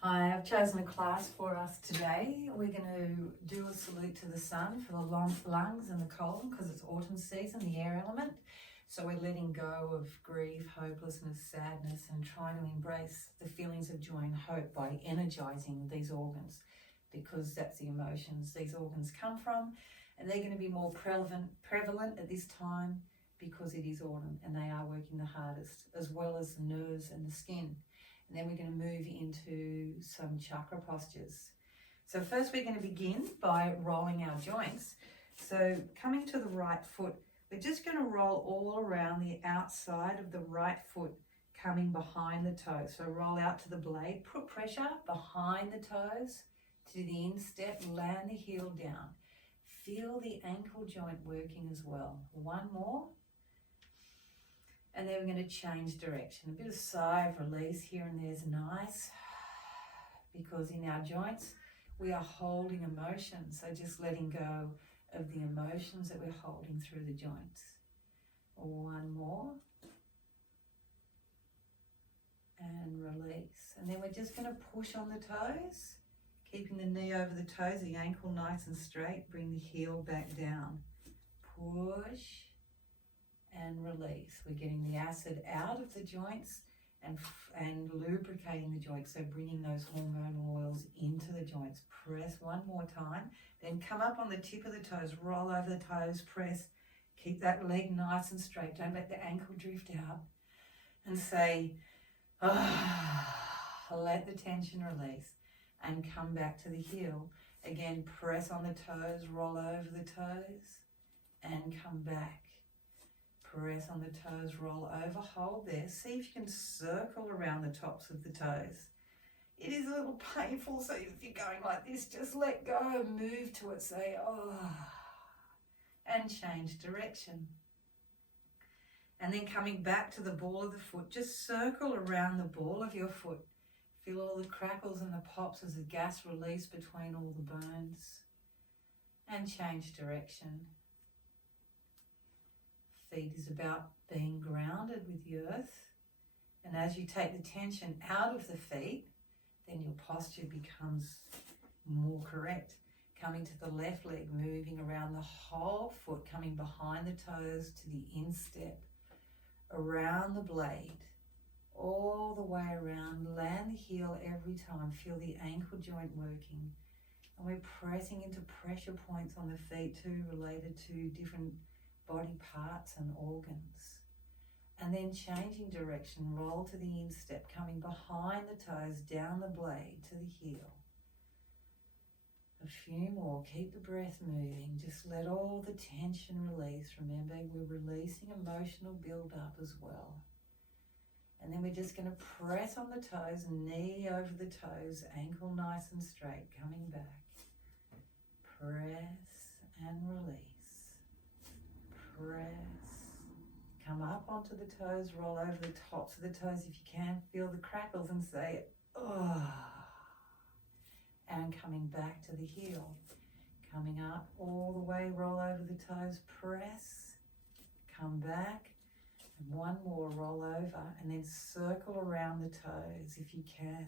Hi, I've chosen a class for us today. We're going to do a salute to the sun for the lungs and the colon because it's autumn season, the air element. So we're letting go of grief, hopelessness, sadness, and trying to embrace the feelings of joy and hope by energizing these organs, because that's the emotions these organs come from, and they're going to be more prevalent at this time because it is autumn and they are working the hardest, as well as the nerves and the skin. And then we're going to move into some chakra postures. So first we're going to begin by rolling our joints. So coming to the right foot, we're just going to roll all around the outside of the right foot, coming behind the toes. So roll out to the blade, put pressure behind the toes to the instep, land the heel down. Feel the ankle joint working as well. One more. And then we're going to change direction. A bit of sigh of release here and there is nice, because in our joints we are holding emotions. So just letting go of the emotions that we're holding through the joints. One more. And release. And then we're just going to push on the toes, keeping the knee over the toes, the ankle nice and straight. Bring the heel back down. Push and release. We're getting the acid out of the joints and lubricating the joints, so bringing those hormonal oils into the joints. Press one more time, then come up on the tip of the toes, roll over the toes, press, keep that leg nice and straight, don't let the ankle drift out, and say, let the tension release, and come back to the heel. Again, press on the toes, roll over the toes, and come back. Press on the toes, roll over, hold there. See if you can circle around the tops of the toes. It is a little painful, so if you're going like this, just let go, move to it, say, and change direction. And then coming back to the ball of the foot, just circle around the ball of your foot. Feel all the crackles and the pops as the gas release between all the bones. And change direction. Feet is about being grounded with the earth, and as you take the tension out of the feet, then your posture becomes more correct. Coming to the left leg, moving around the whole foot, coming behind the toes to the instep, around the blade, all the way around. Land the heel every time. Feel the ankle joint working, and we're pressing into pressure points on the feet too, related to different body parts and organs. And then changing direction, roll to the instep, coming behind the toes, down the blade to the heel. A few more, keep the breath moving, just let all the tension release. Remember, we're releasing emotional build-up as well. And then we're just going to press on the toes, knee over the toes, ankle nice and straight, coming back. Press and release. Press, come up onto the toes, roll over the tops of the toes if you can, feel the crackles and say, and coming back to the heel, coming up all the way, roll over the toes, press, come back, and one more, roll over, and then circle around the toes if you can,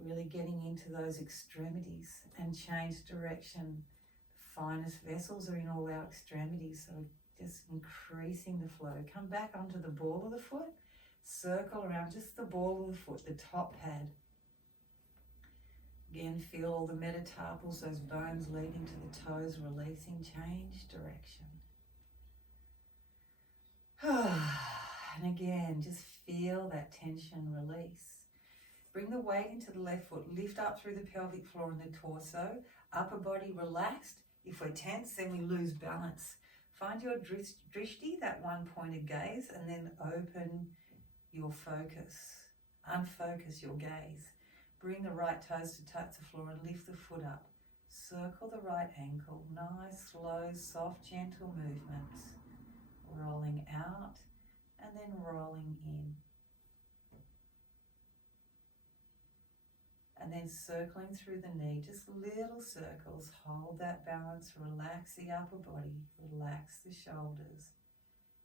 really getting into those extremities, and change direction. Finest vessels are in all our extremities, so just increasing the flow. Come back onto the ball of the foot, circle around just the ball of the foot, the top pad. Again, feel all the metatarpals, those bones leading to the toes, releasing, change direction. And again, just feel that tension release. Bring the weight into the left foot, lift up through the pelvic floor and the torso, upper body relaxed. If we're tense, then we lose balance. Find your drishti, that one-pointed gaze, and then open your focus. Unfocus your gaze. Bring the right toes to touch the floor and lift the foot up. Circle the right ankle. Nice, slow, soft, gentle movements. Rolling out and then rolling in. And then circling through the knee, just little circles. Hold that balance, relax the upper body, relax the shoulders,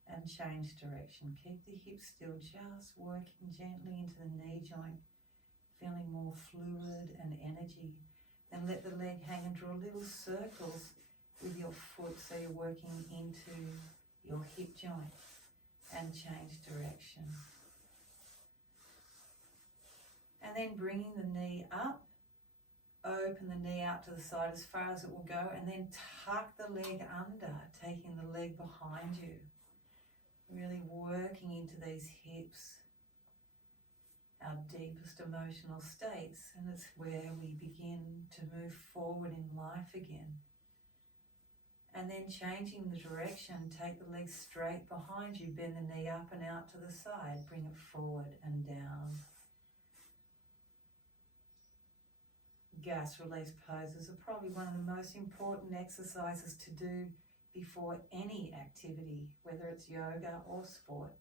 and change direction. Keep the hips still, just working gently into the knee joint, feeling more more fluid and energy. Then let the leg hang and draw little circles with your foot so you're working into your hip joint, and change direction. And then bringing the knee up, open the knee out to the side as far as it will go, and then tuck the leg under, taking the leg behind you. Really working into these hips, our deepest emotional states, and it's where we begin to move forward in life again. And then changing the direction, take the leg straight behind you, bend the knee up and out to the side, bring it forward and down. Gas release poses are probably one of the most important exercises to do before any activity, whether it's yoga or sport.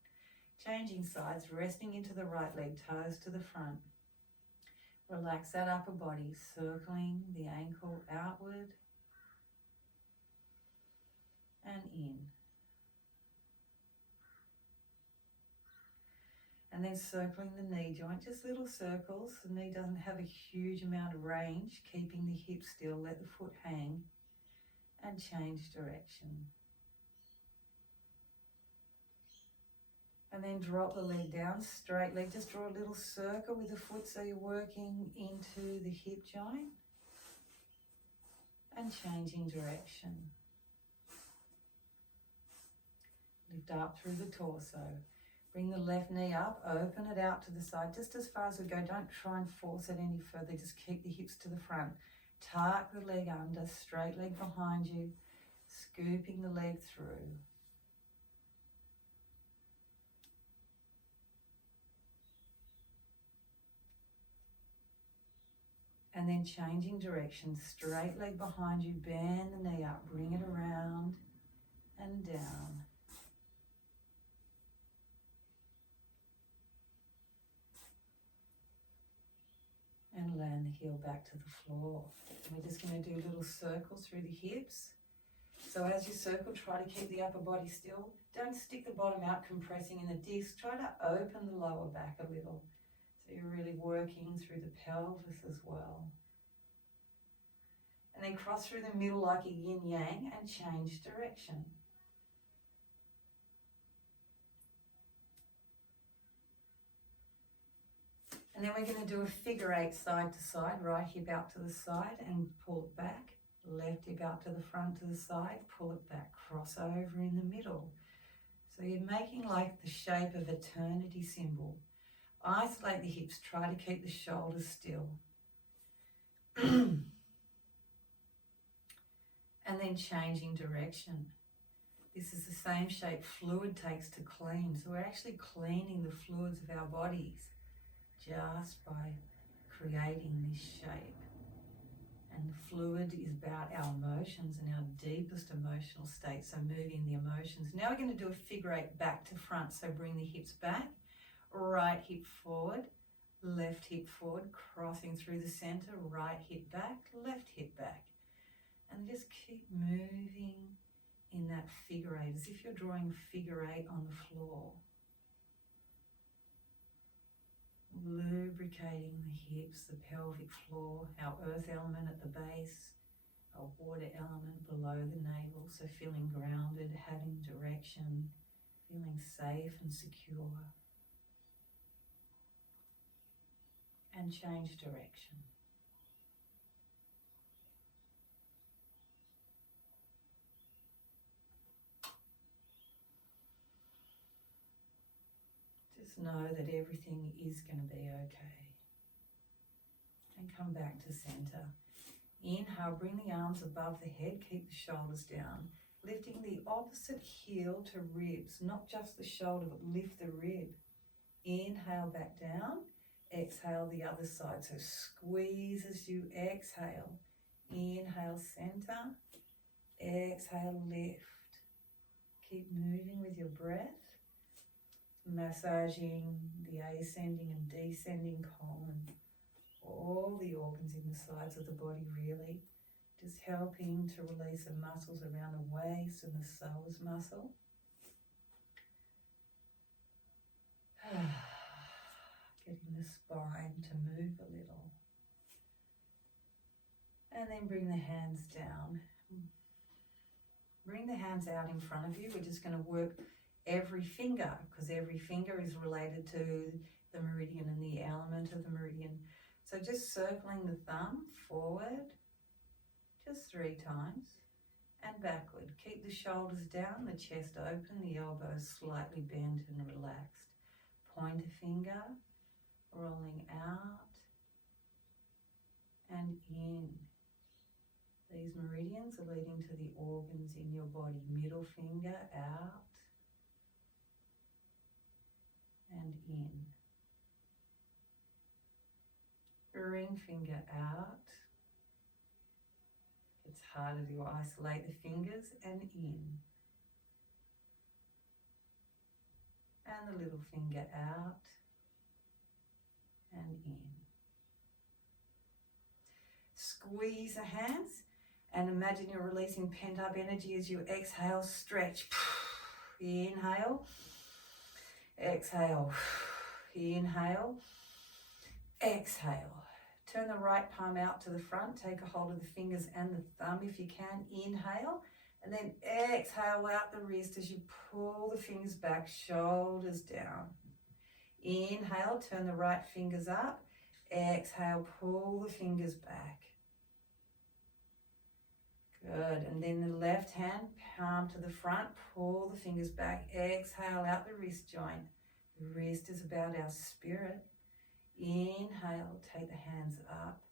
Changing sides, resting into the right leg, toes to the front. Relax that upper body, circling the ankle outward and in. And then circling the knee joint, just little circles. The knee doesn't have a huge amount of range, keeping the hip still, let the foot hang, and change direction. And then drop the leg down, straight leg, just draw a little circle with the foot so you're working into the hip joint, and changing direction. Lift up through the torso. Bring the left knee up, open it out to the side, just as far as we go. Don't try and force it any further, just keep the hips to the front. Tuck the leg under, straight leg behind you, scooping the leg through. And then changing direction, straight leg behind you, bend the knee up, bring it around and down. And land the heel back to the floor. And we're just going to do little circles through the hips. So as you circle, try to keep the upper body still. Don't stick the bottom out compressing in the disc. Try to open the lower back a little. So you're really working through the pelvis as well. And then cross through the middle like a yin-yang and change direction. And then we're going to do a figure eight side to side, right hip out to the side and pull it back. Left hip out to the front to the side, pull it back, cross over in the middle. So you're making like the shape of eternity symbol. Isolate the hips, try to keep the shoulders still. And then changing direction. This is the same shape fluid takes to clean. So we're actually cleaning the fluids of our bodies just by creating this shape. And the fluid is about our emotions and our deepest emotional state, so moving the emotions. Now we're going to do a figure eight back to front, so bring the hips back, right hip forward, left hip forward, crossing through the center, right hip back, left hip back. And just keep moving in that figure eight, as if you're drawing a figure eight on the floor. Lubricating the hips, the pelvic floor, our earth element at the base, our water element below the navel, so feeling grounded, having direction, feeling safe and secure. And change direction. Just know that everything is going to be okay. And come back to center. Inhale, bring the arms above the head, keep the shoulders down. Lifting the opposite heel to ribs, not just the shoulder, but lift the rib. Inhale back down, exhale the other side. So squeeze as you exhale. Inhale, center, exhale, lift. Keep moving with your breath. Massaging the ascending and descending colon, all the organs in the sides of the body, really just helping to release the muscles around the waist and the psoas muscle. Getting the spine to move a little. And then bring the hands down. Bring the hands out in front of you. We're just going to work every finger, because every finger is related to the meridian and the element of the meridian. So just circling the thumb forward, just 3 times, and backward. Keep the shoulders down, the chest open, the elbows slightly bent and relaxed. Pointer finger, rolling out and in. These meridians are leading to the organs in your body. Middle finger out and in. Ring finger out. It's harder to isolate the fingers, and in. And the little finger out and in. Squeeze the hands and imagine you're releasing pent-up energy as you exhale, stretch. Inhale, exhale, inhale, exhale. Turn the right palm out to the front, take a hold of the fingers and the thumb if you can. Inhale, and then exhale out the wrist as you pull the fingers back, shoulders down. Inhale, turn the right fingers up. Exhale, pull the fingers back. Good, and then the left hand, palm to the front, pull the fingers back. Exhale out the wrist joint. The wrist is about our spirit. Inhale, take the hands up.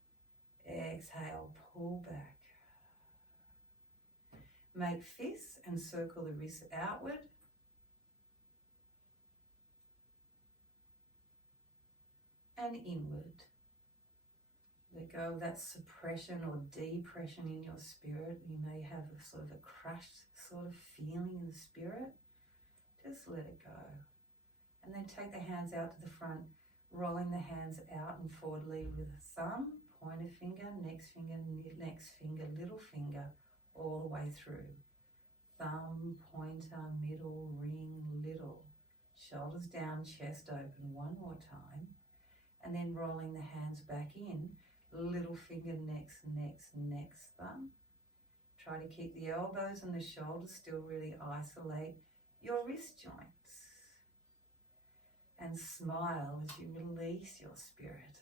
Exhale, pull back. Make fists and circle the wrists outward. And inward. Let go of that suppression or depression in your spirit. You may have a sort of a crushed sort of feeling in the spirit. Just let it go. And then take the hands out to the front, rolling the hands out and forward, lead with a thumb, pointer finger, next finger, little finger, all the way through. Thumb, pointer, middle, ring, little. Shoulders down, chest open, one more time. And then rolling the hands back in, little finger, next thumb. Try to keep the elbows and the shoulders still, really isolate your wrist joints. And smile as you release your spirit.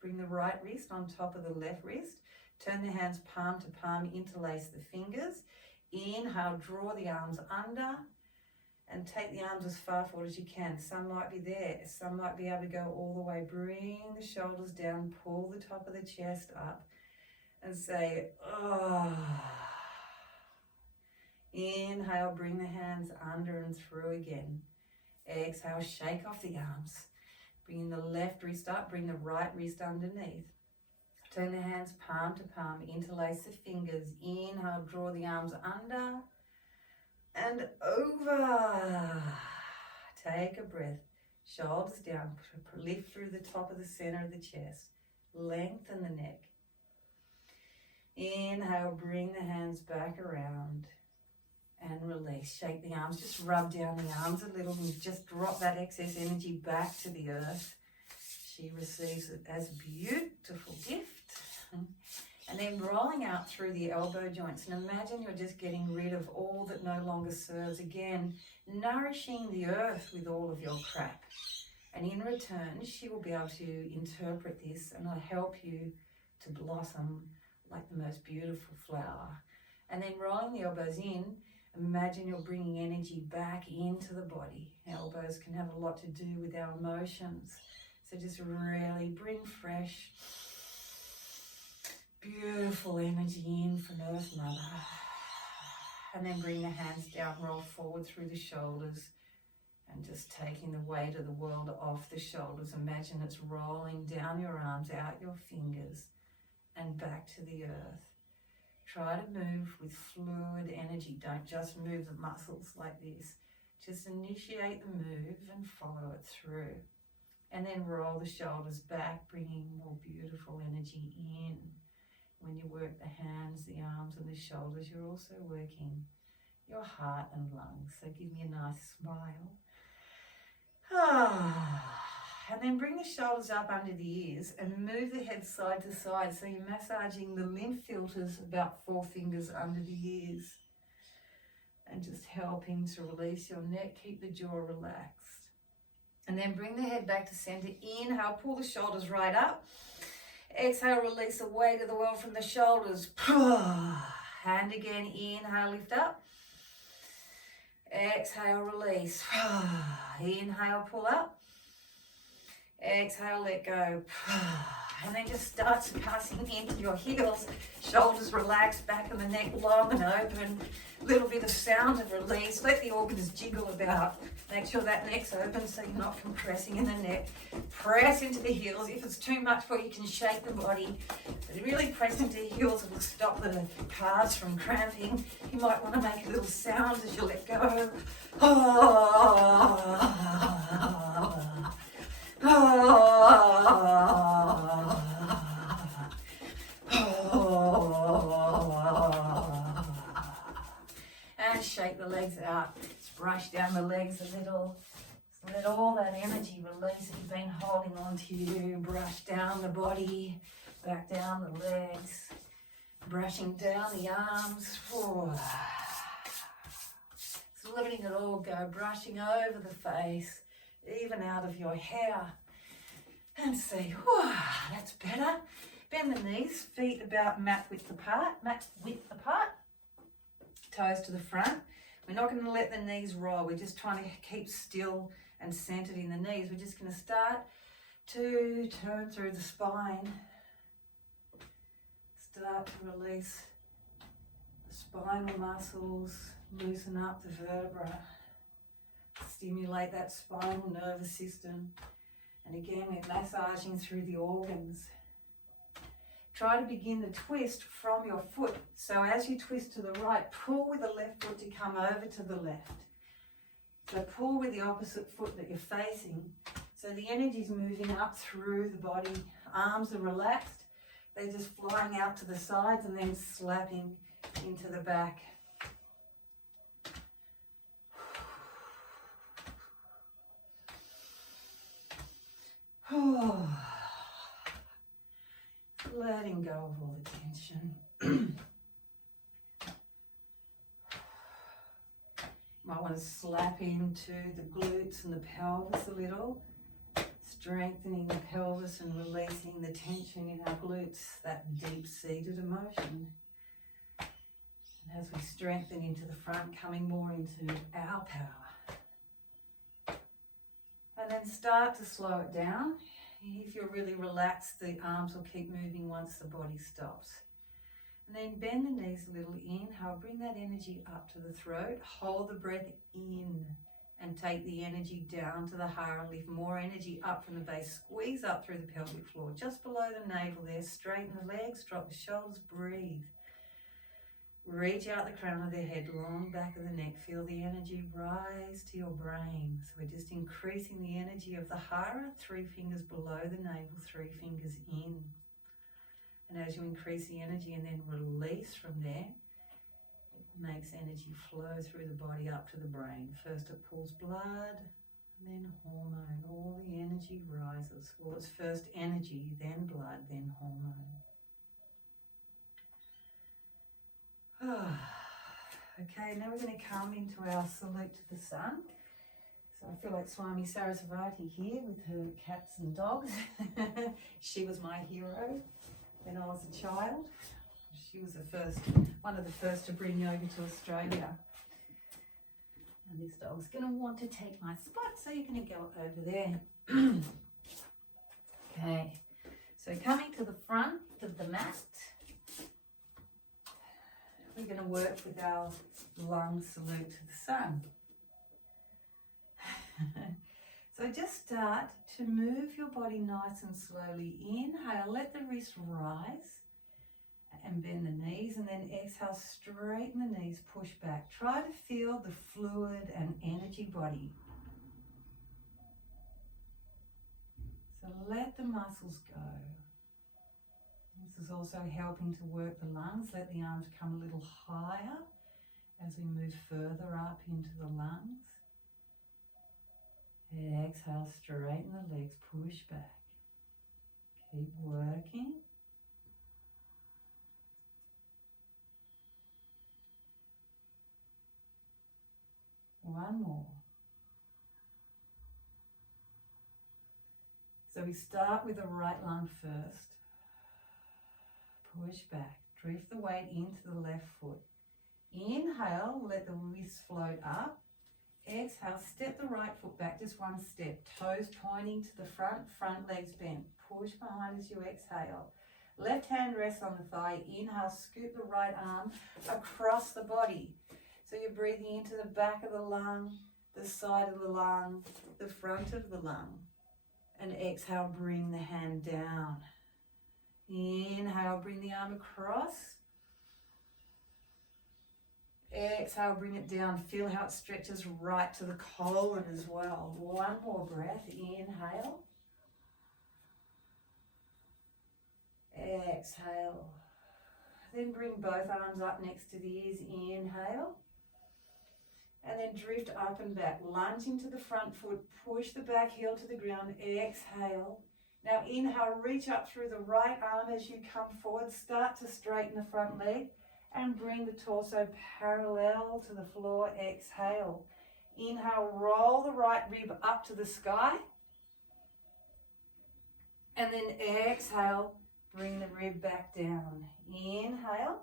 Bring the right wrist on top of the left wrist. Turn the hands palm to palm, interlace the fingers. Inhale, draw the arms under and take the arms as far forward as you can. Some might be there, some might be able to go all the way. Bring the shoulders down, pull the top of the chest up and say, oh. Inhale, bring the hands under and through again. Exhale, shake off the arms. Bring the left wrist up, bring the right wrist underneath. Turn the hands palm to palm, interlace the fingers. Inhale, draw the arms under and over. Take a breath. Shoulders down, lift through the top of the center of the chest. Lengthen the neck. Inhale, bring the hands back around. And release. Shake the arms. Just rub down the arms a little and just drop that excess energy back to the earth. She receives it as a beautiful gift. And then rolling out through the elbow joints. And imagine you're just getting rid of all that no longer serves. Again, nourishing the earth with all of your crap. And in return, she will be able to interpret this and help you to blossom like the most beautiful flower. And then rolling the elbows in. Imagine you're bringing energy back into the body. Elbows can have a lot to do with our emotions. So just really bring fresh, beautiful energy in from Earth Mother. And then bring the hands down, roll forward through the shoulders. And just taking the weight of the world off the shoulders. Imagine it's rolling down your arms, out your fingers, and back to the earth. Try to move with fluid energy. Don't just move the muscles like this. Just initiate the move and follow it through. And then roll the shoulders back, bringing more beautiful energy in. When you work the hands, the arms and the shoulders, you're also working your heart and lungs. So give me a nice smile. And then bring the shoulders up under the ears and move the head side to side. So you're massaging the lymph filters about 4 fingers under the ears. And just helping to release your neck, keep the jaw relaxed. And then bring the head back to center. Inhale, pull the shoulders right up. Exhale, release the weight of the world from the shoulders. And again, inhale, lift up. Exhale, release. Inhale, pull up. Exhale, let go. And then just start passing into your heels. Shoulders relaxed, back of the neck long and open. Little bit of sound of release. Let the organs jiggle about. Make sure that neck's open so you're not compressing in the neck. Press into the heels. If it's too much for you, you can shake the body. But really press into the heels. It will stop the calves from cramping. You might want to make a little sound as you let go. And shake the legs out. Just brush down the legs a little. Just let all that energy release that you've been holding on to you. Brush down the body, back down the legs, brushing down the arms. Just letting it all go, brushing over the face, even out of your hair. And see, that's better. Bend the knees, feet about mat width apart. Toes to the front. We're not going to let the knees roll. We're just trying to keep still and centered in the knees. We're just going to start to turn through the spine. Start to release the spinal muscles, loosen up the vertebra, stimulate that spinal nervous system. And again, we're massaging through the organs. Try to begin the twist from your foot. So as you twist to the right, pull with the left foot to come over to the left. So pull with the opposite foot that you're facing. So the energy's moving up through the body. Arms are relaxed. They're just flying out to the sides and then slapping into the back. Letting go of all the tension. Might want to slap into the glutes and the pelvis a little, strengthening the pelvis and releasing the tension in our glutes, that deep-seated emotion. And as we strengthen into the front, coming more into our power. And then start to slow it down. If you're really relaxed, the arms will keep moving once the body stops. And then bend the knees a little. Inhale, bring that energy up to the throat. Hold the breath in and take the energy down to the heart. Lift more energy up from the base. Squeeze up through the pelvic floor, just below the navel there. Straighten the legs, drop the shoulders, breathe. Reach out the crown of the head, long back of the neck. Feel the energy rise to your brain. So we're just increasing the energy of the hara, 3 fingers below the navel, 3 fingers in. And as you increase the energy and then release from there, it makes energy flow through the body up to the brain. First it pulls blood, and then hormone. All the energy rises. Well, it's first energy, then blood, then hormone. Okay, now we're going to come into our salute to the sun. So I feel like Swami Sarasvati here with her cats and dogs. She was my hero when I was a child. She was one of the first to bring yoga to Australia. And this dog's going to want to take my spot, so you're going to go over there. Okay, so coming to the front of the mat. We're going to work with our lung salute to the sun. So just start to move your body nice and slowly. Inhale, let the wrist rise and bend the knees, and then exhale, straighten the knees, push back. Try to feel the fluid and energy body. So let the muscles go. This is also helping to work the lungs. Let the arms come a little higher as we move further up into the lungs. Exhale, straighten the legs, push back. Keep working. One more. So we start with the right lung first. Push back. Drift the weight into the left foot. Inhale, let the wrist float up. Exhale, step the right foot back just one step. Toes pointing to the front legs bent. Push behind as you exhale. Left hand rests on the thigh. Inhale, scoop the right arm across the body. So you're breathing into the back of the lung, the side of the lung, the front of the lung. And exhale, bring the hand down. Inhale, bring the arm across. Exhale, bring it down. Feel how it stretches right to the colon as well. One more breath. Inhale. Exhale. Then bring both arms up next to the ears. Inhale. And then drift up and back. Lunge into the front foot. Push the back heel to the ground. Exhale. Now inhale, reach up through the right arm as you come forward. Start to straighten the front leg and bring the torso parallel to the floor. Exhale. Inhale, roll the right rib up to the sky. And then exhale, bring the rib back down. Inhale.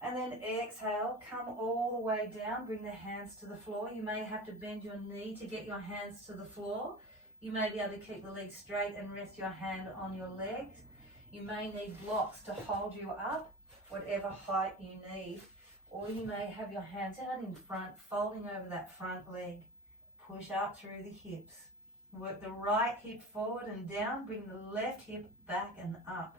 And then exhale, come all the way down, bring the hands to the floor. You may have to bend your knee to get your hands to the floor. You may be able to keep the legs straight and rest your hand on your legs. You may need blocks to hold you up, whatever height you need. Or you may have your hands out in front, folding over that front leg. Push up through the hips. Work the right hip forward and down, bring the left hip back and up.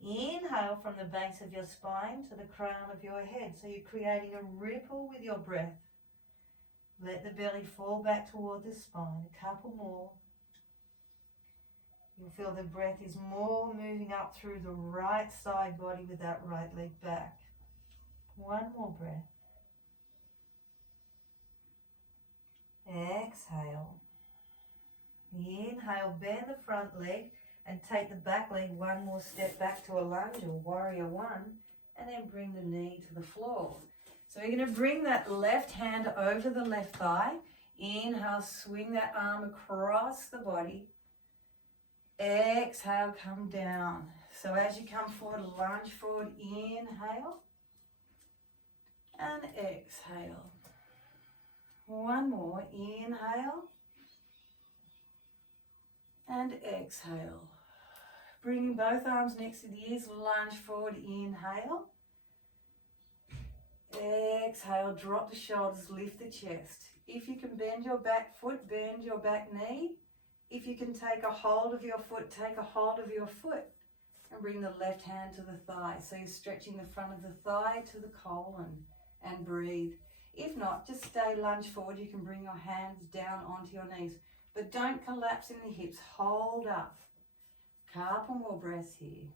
Inhale from the base of your spine to the crown of your head. So you're creating a ripple with your breath. Let the belly fall back toward the spine. A couple more. You'll feel the breath is more moving up through the right side body with that right leg back. One more breath. Exhale. Inhale, bend the front leg and take the back leg one more step back to a lunge or warrior one, and then bring the knee to the floor. So we're going to bring that left hand over the left thigh. Inhale, swing that arm across the body. Exhale, come down. So as you come forward, lunge forward, inhale and exhale. One more, inhale and exhale. Bringing both arms next to the ears, lunge forward, inhale. Exhale, drop the shoulders, lift the chest. If you can bend your back foot, bend your back knee. If you can take a hold of your foot, take a hold of your foot. And bring the left hand to the thigh. So you're stretching the front of the thigh to the colon and breathe. If not, just stay lunge forward. You can bring your hands down onto your knees. But don't collapse in the hips. Hold up. Couple more breaths here.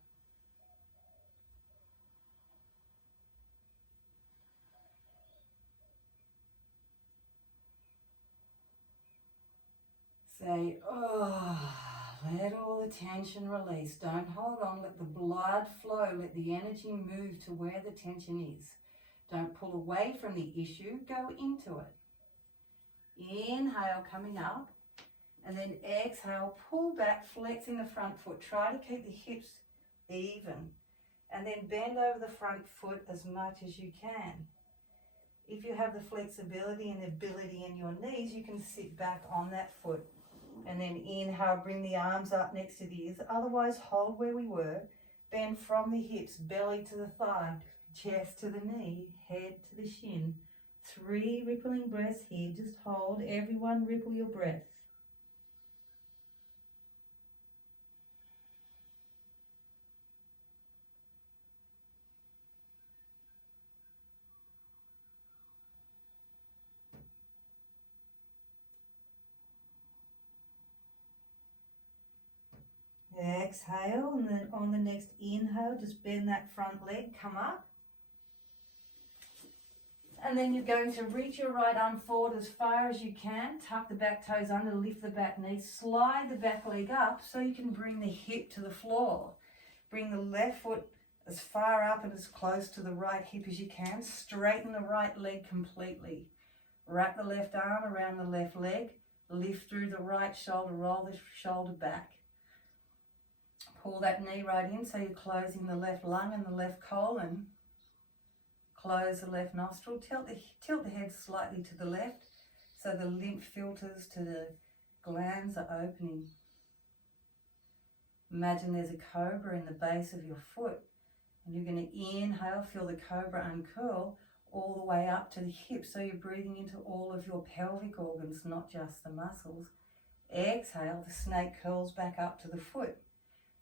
Say, oh, let all the tension release. Don't hold on. Let the blood flow. Let the energy move to where the tension is. Don't pull away from the issue. Go into it. Inhale, coming up. And then exhale, pull back, flexing the front foot. Try to keep the hips even. And then bend over the front foot as much as you can. If you have the flexibility and ability in your knees, you can sit back on that foot. And then inhale, bring the arms up next to the ears. Otherwise, hold where we were. Bend from the hips, belly to the thigh, chest to the knee, head to the shin. 3 rippling breaths here. Just hold. Everyone ripple your breath. Exhale, and then on the next inhale, just bend that front leg, come up. And then you're going to reach your right arm forward as far as you can, tuck the back toes under, lift the back knee, slide the back leg up so you can bring the hip to the floor. Bring the left foot as far up and as close to the right hip as you can. Straighten the right leg completely. Wrap the left arm around the left leg. Lift through the right shoulder, roll the shoulder back. Pull that knee right in so you're closing the left lung and the left colon. Close the left nostril. Tilt the head slightly to the left so the lymph filters to the glands are opening. Imagine there's a cobra in the base of your foot, and you're going to inhale, feel the cobra uncurl all the way up to the hips, so you're breathing into all of your pelvic organs, not just the muscles. Exhale, the snake curls back up to the foot.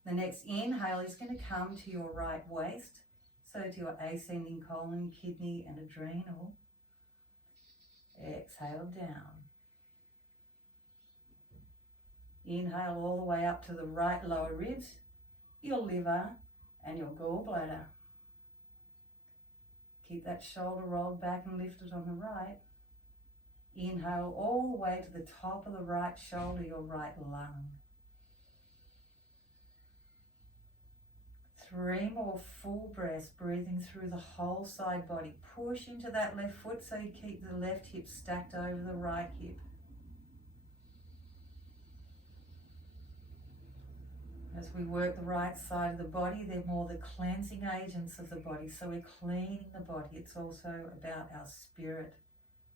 The next inhale is going to come to your right waist, so to your ascending colon, kidney and adrenal. Exhale down. Inhale all the way up to the right lower ribs, your liver and your gallbladder. Keep that shoulder rolled back and lifted on the right. Inhale all the way to the top of the right shoulder, your right lung. 3 more full breaths, breathing through the whole side body. Push into that left foot so you keep the left hip stacked over the right hip. As we work the right side of the body, they're more the cleansing agents of the body. So we're cleaning the body. It's also about our spirit.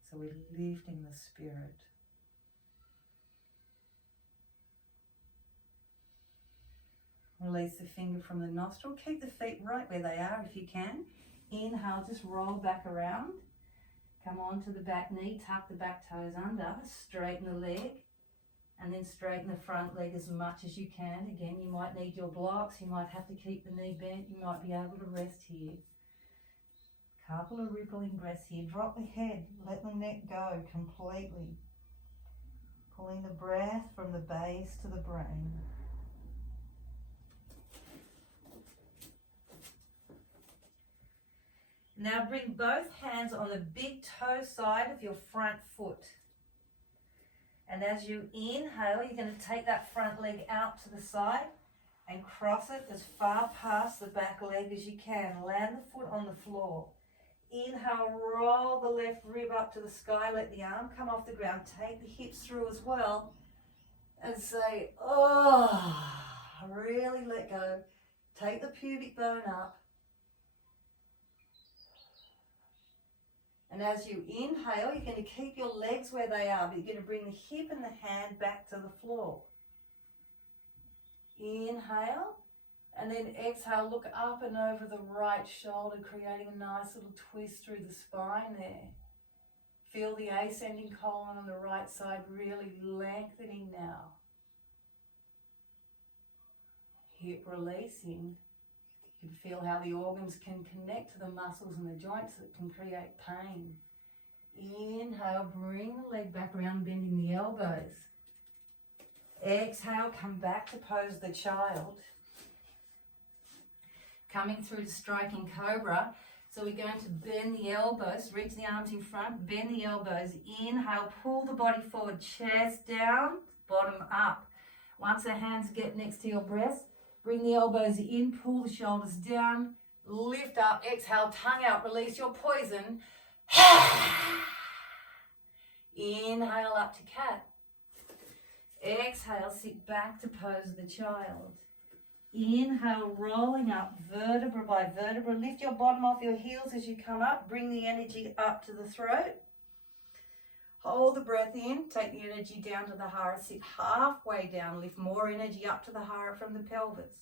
So we're lifting the spirit. Release the finger from the nostril. Keep the feet right where they are if you can. Inhale, just roll back around. Come onto the back knee, tuck the back toes under, straighten the leg, and then straighten the front leg as much as you can. Again, you might need your blocks, you might have to keep the knee bent, you might be able to rest here. Couple of rippling breaths here. Drop the head, let the neck go completely. Pulling the breath from the base to the brain. Now bring both hands on the big toe side of your front foot. And as you inhale, you're going to take that front leg out to the side and cross it as far past the back leg as you can. Land the foot on the floor. Inhale, roll the left rib up to the sky. Let the arm come off the ground. Take the hips through as well. And say, oh, really let go. Take the pubic bone up. And as you inhale, you're going to keep your legs where they are, but you're going to bring the hip and the hand back to the floor. Inhale, and then exhale, look up and over the right shoulder, creating a nice little twist through the spine there. Feel the ascending colon on the right side really lengthening now. Hip releasing. You can feel how the organs can connect to the muscles and the joints that can create pain. Inhale, bring the leg back around, bending the elbows. Exhale, come back to pose the child. Coming through to striking cobra. So we're going to bend the elbows, reach the arms in front, bend the elbows. Inhale, pull the body forward, chest down, bottom up. Once the hands get next to your breast, bring the elbows in, pull the shoulders down, lift up, exhale, tongue out, release your poison. Inhale up to cat. Exhale, sit back to pose the child. Inhale, rolling up vertebra by vertebra. Lift your bottom off your heels as you come up. Bring the energy up to the throat. Hold the breath in, take the energy down to the heart, sit halfway down, lift more energy up to the heart from the pelvis.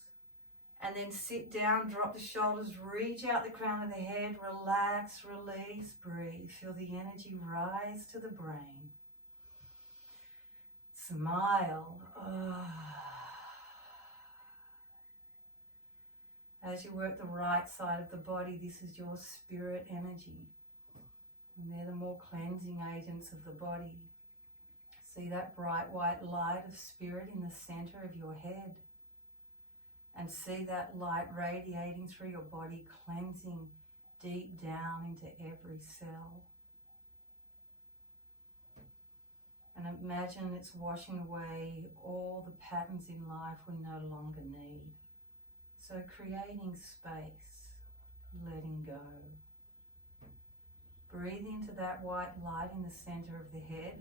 And then sit down, drop the shoulders, reach out the crown of the head, relax, release, breathe. Feel the energy rise to the brain. Smile. As you work the right side of the body, this is your spirit energy. And they're the more cleansing agents of the body. See that bright white light of spirit in the center of your head. And see that light radiating through your body, cleansing, deep down into every cell. And imagine it's washing away all the patterns in life we no longer need. So creating space, letting go. Breathe into that white light in the center of the head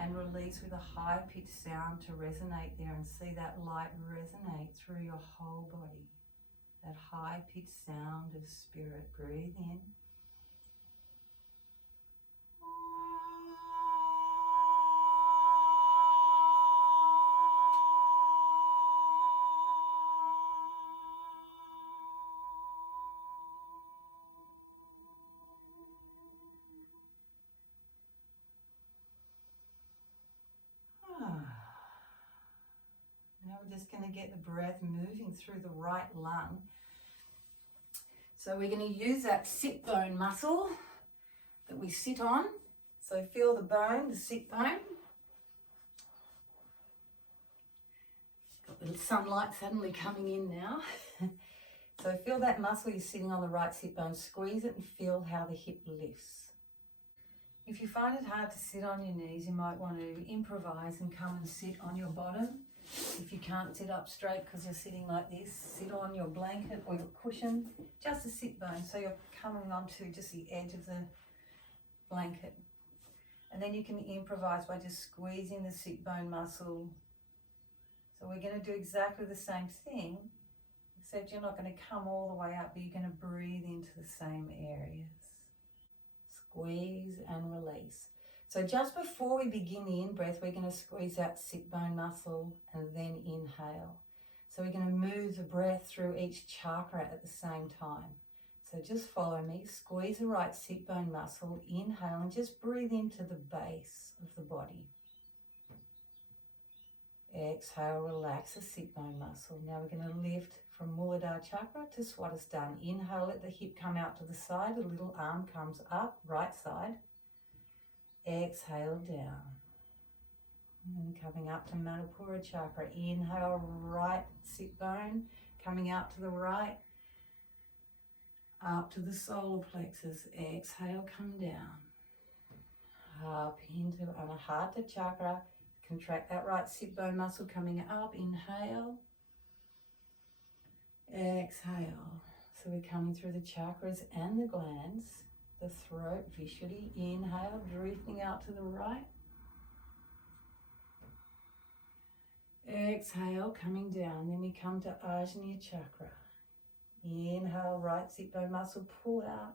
and release with a high-pitched sound to resonate there, and see that light resonate through your whole body. That high-pitched sound of spirit. Breathe in. Now we're just going to get the breath moving through the right lung. So we're going to use that sit bone muscle that we sit on. So feel the bone, the sit bone. Got the sunlight suddenly coming in now. So feel that muscle you're sitting on, the right sit bone. Squeeze it and feel how the hip lifts. If you find it hard to sit on your knees, you might want to improvise and come and sit on your bottom. If you can't sit up straight because you're sitting like this, sit on your blanket or your cushion, just a sit bone, so you're coming onto just the edge of the blanket. And then you can improvise by just squeezing the sit bone muscle. So we're going to do exactly the same thing, except you're not going to come all the way up, but you're going to breathe into the same areas. Squeeze and release. So just before we begin the in-breath, we're going to squeeze that sit bone muscle and then inhale. So we're going to move the breath through each chakra at the same time. So just follow me. Squeeze the right sit bone muscle, inhale, and just breathe into the base of the body. Exhale, relax the sit bone muscle. Now we're going to lift from Muladhara chakra to Swadhisthana. Inhale, let the hip come out to the side, the little arm comes up, right side. Exhale, down. And coming up to Manipura chakra. Inhale, right sit bone, coming out to the right, up to the solar plexus. Exhale, come down. Up into Anahata chakra. Contract that right sit bone muscle, coming up. Inhale. Exhale. So we're coming through the chakras and the glands, the throat visually. Inhale, drifting out to the right. Exhale, coming down. Then we come to Ajna chakra. Inhale, right sit bone muscle, pull out.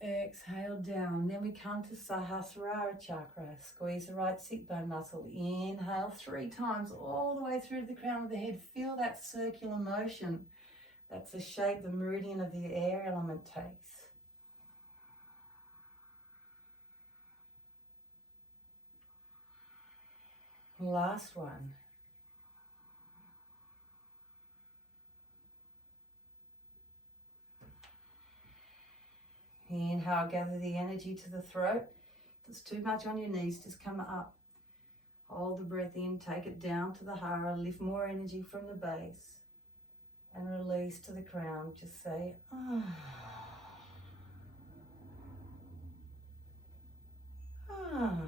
Exhale, down. Then we come to Sahasrara chakra. Squeeze the right sit bone muscle. Inhale 3 times all the way through to the crown of the head. Feel that circular motion. That's the shape the meridian of the air element takes. Last one. Inhale, gather the energy to the throat. If it's too much on your knees, just come up. Hold the breath in, take it down to the hara, lift more energy from the base, and release to the crown. Just say, ah. Ah.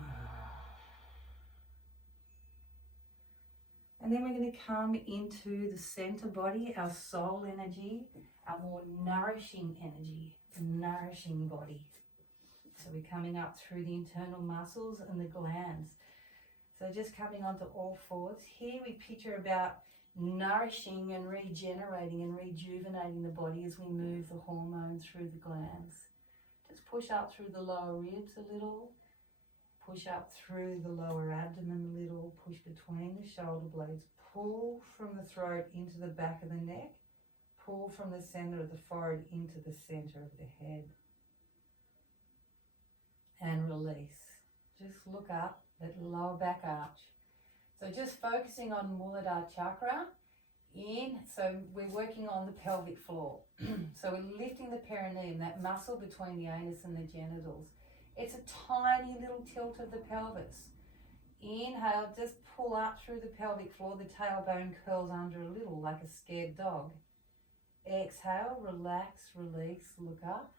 And then we're going to come into the center body, our soul energy, our more nourishing energy, the nourishing body. So we're coming up through the internal muscles and the glands. So just coming onto all fours. Here we picture about nourishing and regenerating and rejuvenating the body as we move the hormones through the glands. Just push up through the lower ribs a little. Push up through the lower abdomen a little. Push between the shoulder blades. Pull from the throat into the back of the neck. Pull from the center of the forehead into the center of the head. And release. Just look up at the lower back arch. So just focusing on Muladhara chakra. So we're working on the pelvic floor. So we're lifting the perineum, that muscle between the anus and the genitals. It's a tiny little tilt of the pelvis. Inhale, just pull up through the pelvic floor. The tailbone curls under a little like a scared dog. Exhale, relax, release, look up.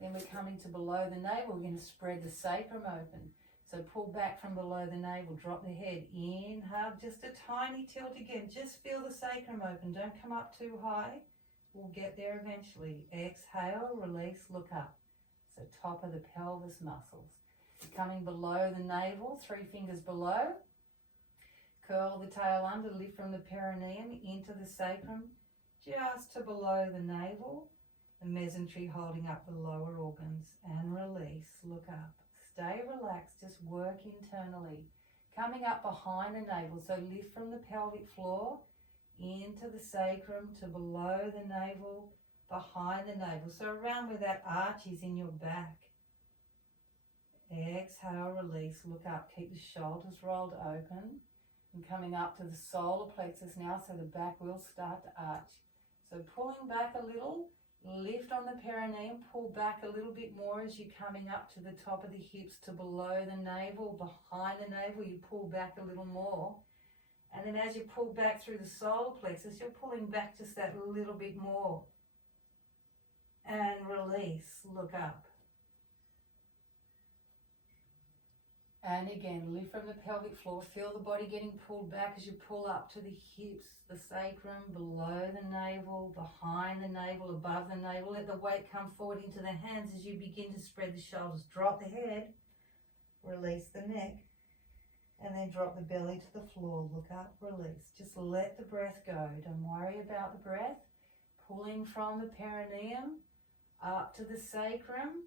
Then we're coming to below the navel. We're going to spread the sacrum open. So pull back from below the navel, drop the head, inhale, just a tiny tilt again. Just feel the sacrum open, don't come up too high. We'll get there eventually. Exhale, release, look up. So top of the pelvis muscles. Coming below the navel, 3 fingers below. Curl the tail under, lift from the perineum into the sacrum, just to below the navel. The mesentery holding up the lower organs, and release, look up. Stay relaxed, just work internally. Coming up behind the navel, so lift from the pelvic floor into the sacrum to below the navel, behind the navel. So around where that arch is in your back. Exhale, release, look up. Keep the shoulders rolled open. And coming up to the solar plexus now, so the back will start to arch. So pulling back a little. Lift on the perineum, pull back a little bit more as you're coming up to the top of the hips to below the navel. Behind the navel, you pull back a little more. And then as you pull back through the solar plexus, you're pulling back just that little bit more. And release, look up. And again, lift from the pelvic floor. Feel the body getting pulled back as you pull up to the hips, the sacrum, below the navel, behind the navel, above the navel. Let the weight come forward into the hands as you begin to spread the shoulders. Drop the head, release the neck, and then drop the belly to the floor. Look up, release. Just let the breath go. Don't worry about the breath. Pulling from the perineum up to the sacrum.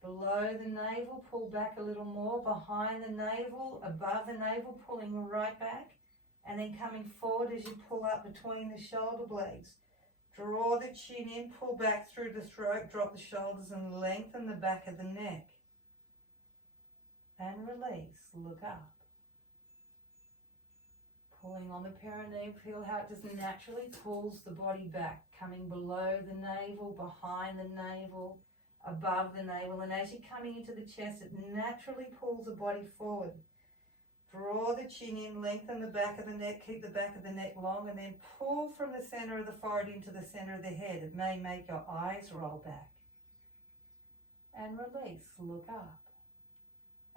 Below the navel, pull back a little more. Behind the navel, above the navel, pulling right back. And then coming forward as you pull up between the shoulder blades. Draw the chin in, pull back through the throat, drop the shoulders and lengthen the back of the neck. And release, look up. Pulling on the perineum, feel how it just naturally pulls the body back. Coming below the navel, behind the navel, above the navel, and as you're coming into the chest, it naturally pulls the body forward. Draw the chin in, lengthen the back of the neck, keep the back of the neck long, and then pull from the center of the forehead into the center of the head. It may make your eyes roll back. And release, look up.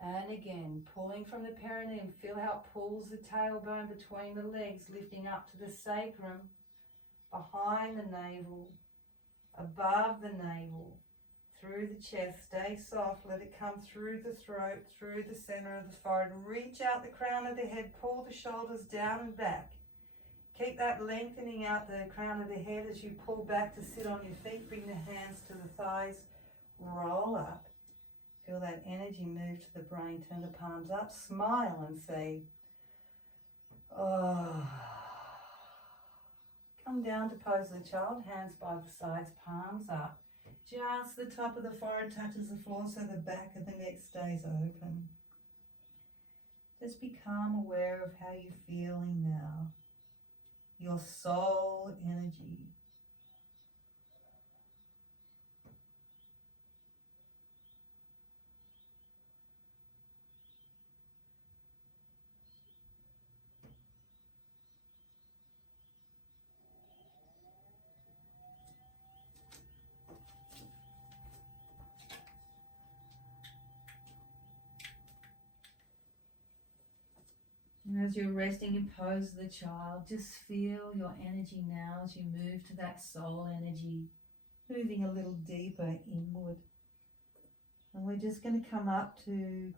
And again, pulling from the perineum, feel how it pulls the tailbone between the legs, lifting up to the sacrum, behind the navel, above the navel, through the chest. Stay soft, let it come through the throat, through the center of the forehead. Reach out the crown of the head, pull the shoulders down and back. Keep that lengthening out the crown of the head as you pull back to sit on your feet. Bring the hands to the thighs, roll up. Feel that energy move to the brain. Turn the palms up, smile and say, oh. Come down to pose of the child, hands by the sides, palms up. Just the top of the forehead touches the floor so the back of the neck stays open. Just become aware of how you're feeling now. Your soul energy. And as you're resting in pose of the child, just feel your energy now as you move to that soul energy, moving a little deeper inward. And we're just going to come up to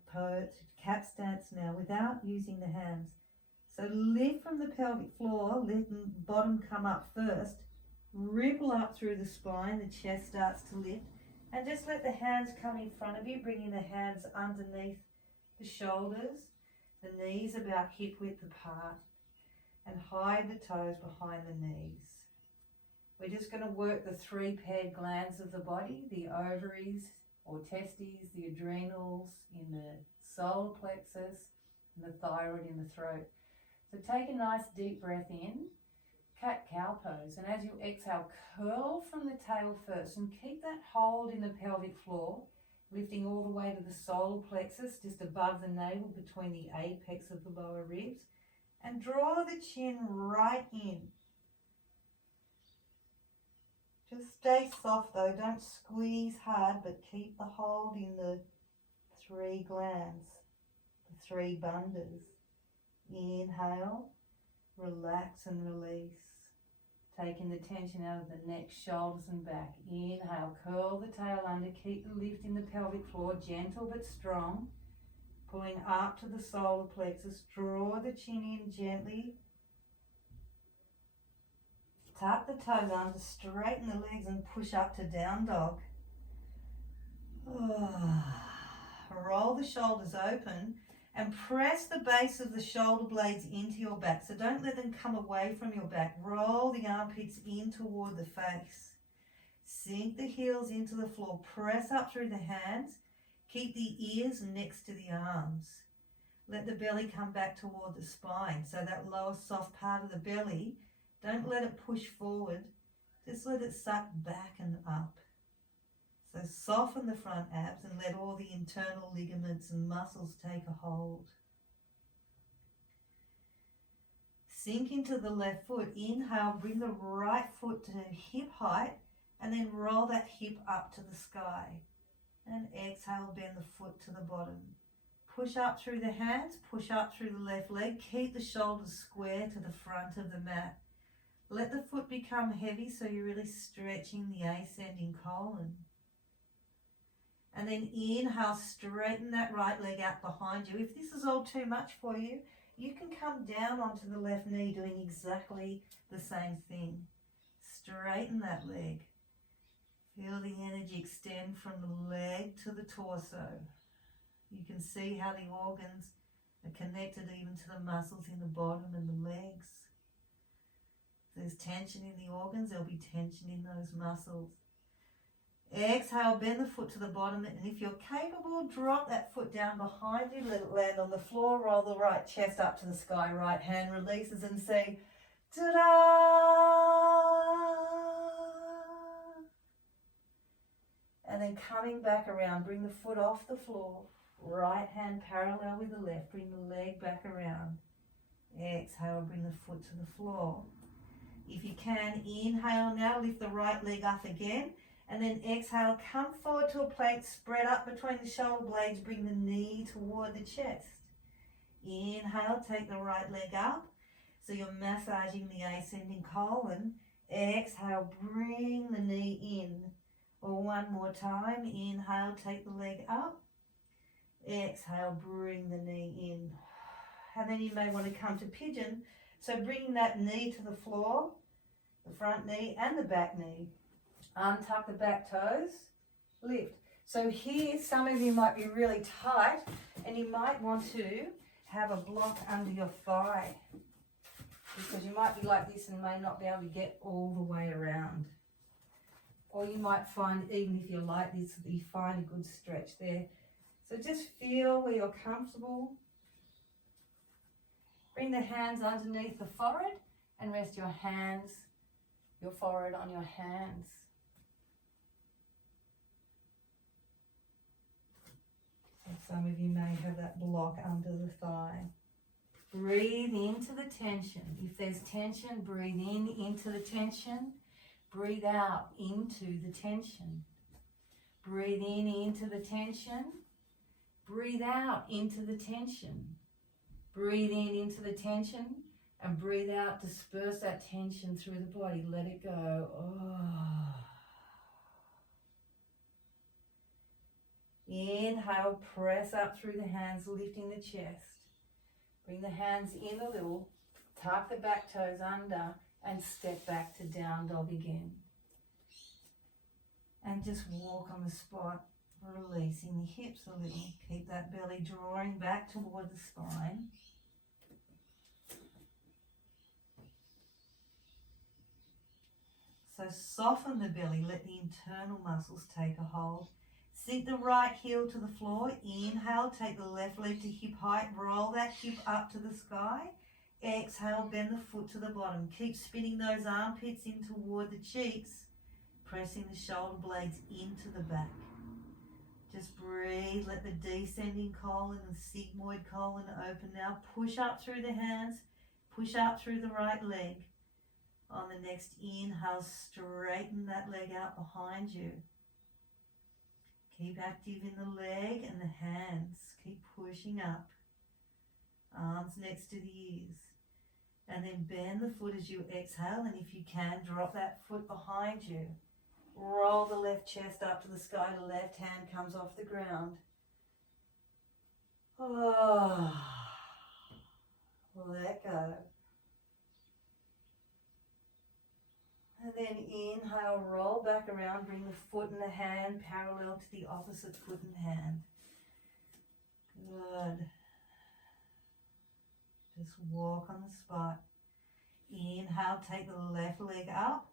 cat stance now without using the hands. So lift from the pelvic floor, let the bottom come up first, ripple up through the spine, the chest starts to lift, and just let the hands come in front of you, bringing the hands underneath the shoulders. The knees about hip width apart, and hide the toes behind the knees. We're just going to work the 3 paired glands of the body, the ovaries or testes, the adrenals in the solar plexus, and the thyroid in the throat. So take a nice deep breath in, cat-cow pose, and as you exhale, curl from the tail first and keep that hold in the pelvic floor, lifting all the way to the solar plexus, just above the navel, between the apex of the lower ribs. And draw the chin right in. Just stay soft though, don't squeeze hard, but keep the hold in the 3 glands, the 3 bandhas. Inhale, relax and release. Taking the tension out of the neck, shoulders and back. Inhale, curl the tail under, keep the lift in the pelvic floor, gentle but strong. Pulling up to the solar plexus, draw the chin in gently. Tuck the toes under, straighten the legs and push up to down dog. Roll the shoulders open and press the base of the shoulder blades into your back. So don't let them come away from your back. Roll the armpits in toward the face. Sink the heels into the floor. Press up through the hands. Keep the ears next to the arms. Let the belly come back toward the spine. So that lower soft part of the belly, don't let it push forward. Just let it suck back and up. So soften the front abs and let all the internal ligaments and muscles take a hold. Sink into the left foot. Inhale, bring the right foot to hip height and then roll that hip up to the sky. And exhale, bend the foot to the bottom. Push up through the hands, push up through the left leg. Keep the shoulders square to the front of the mat. Let the foot become heavy so you're really stretching the ascending colon. And then inhale, straighten that right leg out behind you. If this is all too much for you, you can come down onto the left knee doing exactly the same thing. Straighten that leg. Feel the energy extend from the leg to the torso. You can see how the organs are connected even to the muscles in the bottom and the legs. If there's tension in the organs, there'll be tension in those muscles. Exhale, bend the foot to the bottom, and if you're capable, drop that foot down behind you, let it land on the floor, roll the right chest up to the sky, right hand releases and say, ta-da! And then coming back around, bring the foot off the floor, right hand parallel with the left, bring the leg back around. Exhale, bring the foot to the floor. If you can, inhale now, lift the right leg up again. And then exhale, come forward to a plank, spread up between the shoulder blades, bring the knee toward the chest. Inhale, take the right leg up. So you're massaging the ascending colon. Exhale, bring the knee in. Or one more time, inhale, take the leg up. Exhale, bring the knee in. And then you may want to come to pigeon. So bring that knee to the floor, the front knee and the back knee. Untuck the back toes, lift. So here, some of you might be really tight and you might want to have a block under your thigh because you might be like this and may not be able to get all the way around. Or you might find, even if you're like this, that you find a good stretch there. So just feel where you're comfortable. Bring the hands underneath the forehead and rest your forehead on your hands. Some of you may have that block under the thigh. Breathe into the tension. If there's tension, breathe in into the tension. Breathe out into the tension. Breathe in into the tension. Breathe out into the tension. Breathe in into the tension and breathe out. Disperse that tension through the body. Let it go. Oh. Inhale, press up through the hands, lifting the chest. Bring the hands in a little, tuck the back toes under and step back to down dog again. And just walk on the spot, releasing the hips a little. Keep that belly drawing back toward the spine. So soften the belly, let the internal muscles take a hold. Sink the right heel to the floor. Inhale, take the left leg to hip height. Roll that hip up to the sky. Exhale, bend the foot to the bottom. Keep spinning those armpits in toward the cheeks, pressing the shoulder blades into the back. Just breathe. Let the descending colon and sigmoid colon open now. Push up through the hands. Push up through the right leg. On the next inhale, straighten that leg out behind you. Keep active in the leg and the hands. Keep pushing up. Arms next to the ears. And then bend the foot as you exhale, and if you can, drop that foot behind you. Roll the left chest up to the sky, the left hand comes off the ground. Oh, let go. And then inhale, roll back around, bring the foot and the hand parallel to the opposite foot and hand. Good. Just walk on the spot. Inhale, take the left leg up.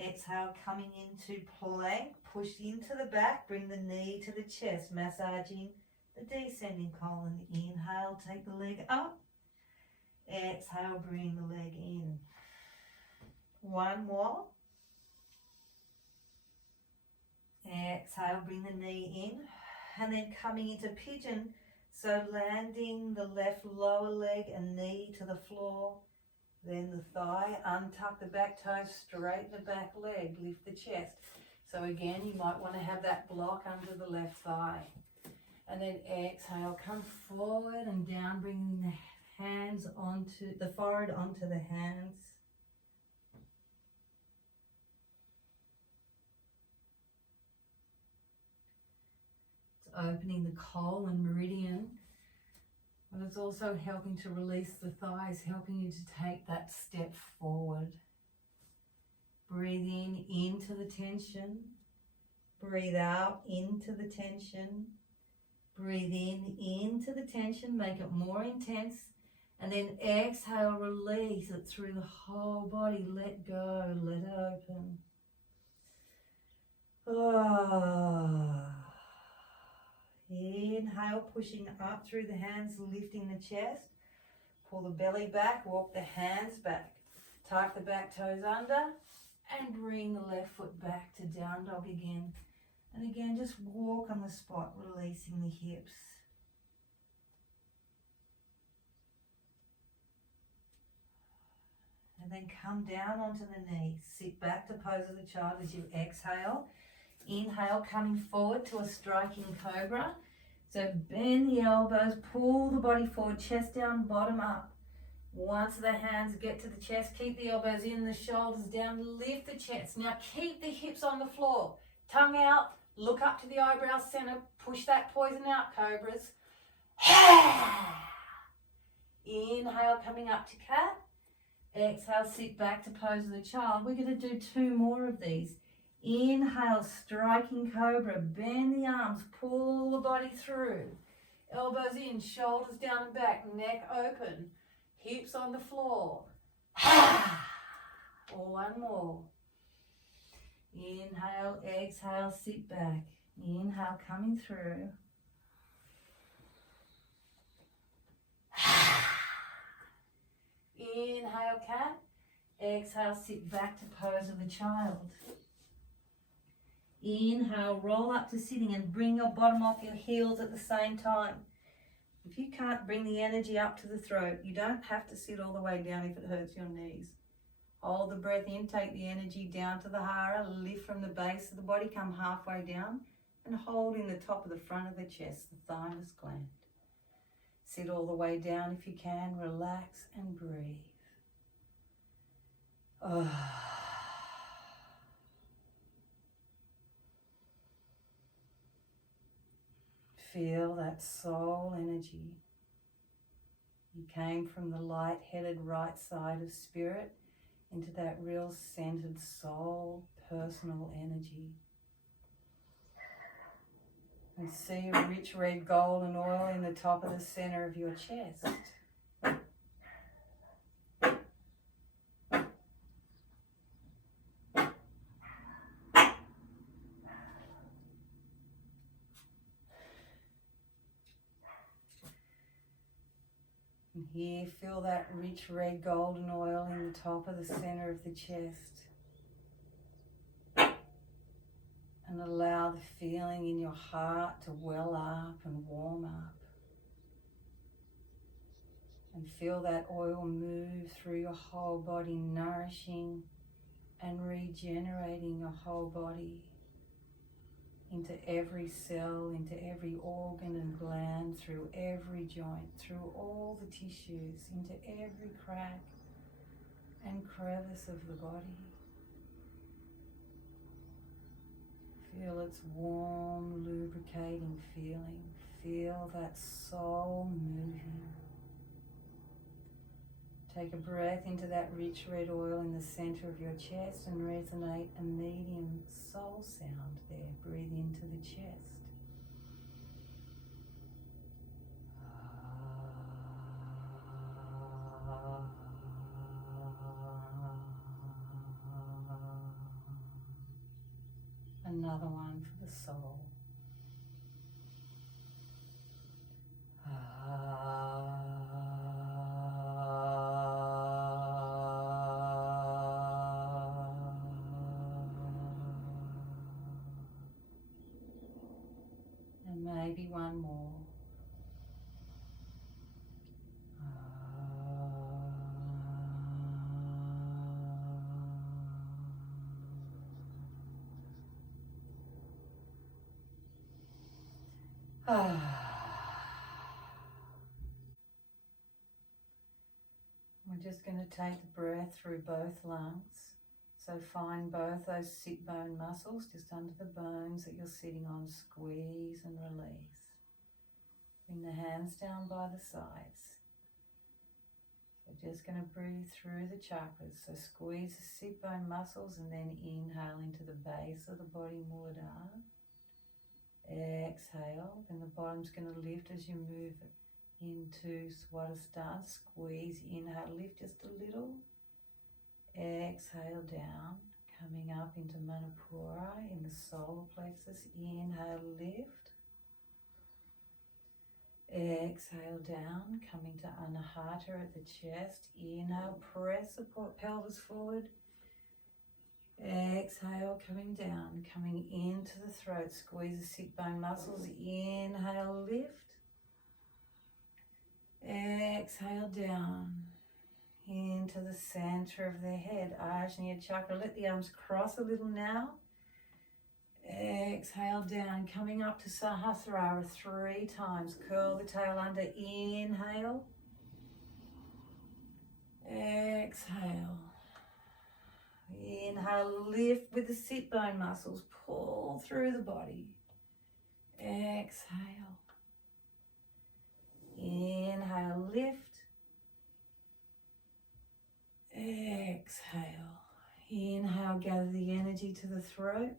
Exhale, coming into plank, push into the back, bring the knee to the chest, massaging the descending colon. Inhale, take the leg up. Exhale, bring the leg in. One more. Exhale, bring the knee in. And then coming into pigeon, so landing the left lower leg and knee to the floor. Then the thigh, untuck the back toe, straighten the back leg, lift the chest. So again, you might want to have that block under the left thigh. And then exhale, come forward and down, bringing the hands onto the forehead, onto the hands. It's opening the colon meridian. But it's also helping to release the thighs, helping you to take that step forward. Breathe in, into the tension. Breathe out, into the tension. Breathe in, into the tension, make it more intense. And then exhale, release it through the whole body. Let go, let it open. Inhale, pushing up through the hands, lifting the chest. Pull the belly back, walk the hands back. Tuck the back toes under and bring the left foot back to down dog again. And again, just walk on the spot, releasing the hips. And then come down onto the knees. Sit back to pose of the child as you exhale. Inhale, coming forward to a striking cobra. So bend the elbows, pull the body forward, chest down, bottom up. Once the hands get to the chest, keep the elbows in, the shoulders down, lift the chest. Now keep the hips on the floor. Tongue out, look up to the eyebrow center, push that poison out, cobras. Inhale, coming up to cat. Exhale, sit back to pose of the child. We're going to do 2 more of these. Inhale, striking cobra, bend the arms, pull the body through. Elbows in, shoulders down and back, neck open, hips on the floor. One more. Inhale, exhale, sit back. Inhale, coming through. Inhale, cat. Exhale, sit back to pose of the child. Inhale, roll up to sitting and bring your bottom off your heels at the same time. If you can't bring the energy up to the throat, you don't have to sit all the way down if it hurts your knees. Hold the breath in, take the energy down to the hara, lift from the base of the body, come halfway down, and hold in the top of the front of the chest, the thymus gland. Sit all the way down if you can, relax and breathe. Feel that soul energy. You came from the light-headed right side of spirit into that real centered soul, personal energy. And see a rich red golden oil in the top of the center of your chest. And here, feel that rich red golden oil in the top of the center of the chest. And allow the feeling in your heart to well up and warm up. And feel that oil move through your whole body, nourishing and regenerating your whole body into every cell, into every organ and gland, through every joint, through all the tissues, into every crack and crevice of the body. Feel its warm, lubricating feeling. Feel that soul moving. Take a breath into that rich red oil in the center of your chest and resonate a medium soul sound there. Breathe into the chest. Another one for the soul. And maybe one more. We're just going to take the breath through both lungs. So find both those sit bone muscles just under the bones that you're sitting on. Squeeze and release. Bring the hands down by the sides. So just going to breathe through the chakras. So squeeze the sit bone muscles and then inhale into the base of the body, Muladhara. Exhale, and the bottom's going to lift as you move into Swadhisthana. Squeeze, inhale, lift just a little. Exhale down, coming up into Manipura in the solar plexus. Inhale, lift. Exhale down, coming to Anahata at the chest. Inhale, press the pelvis forward. Exhale, coming down, coming into the throat. Squeeze the sit bone muscles. Inhale, lift. Exhale down into the center of the head, Ajna chakra. Let the arms cross a little now. Exhale down, coming up to Sahasrara 3 times. Curl the tail under. Inhale. Exhale. Inhale, lift with the sit bone muscles. Pull through the body. Exhale. Inhale, lift. Exhale. Inhale, gather the energy to the throat.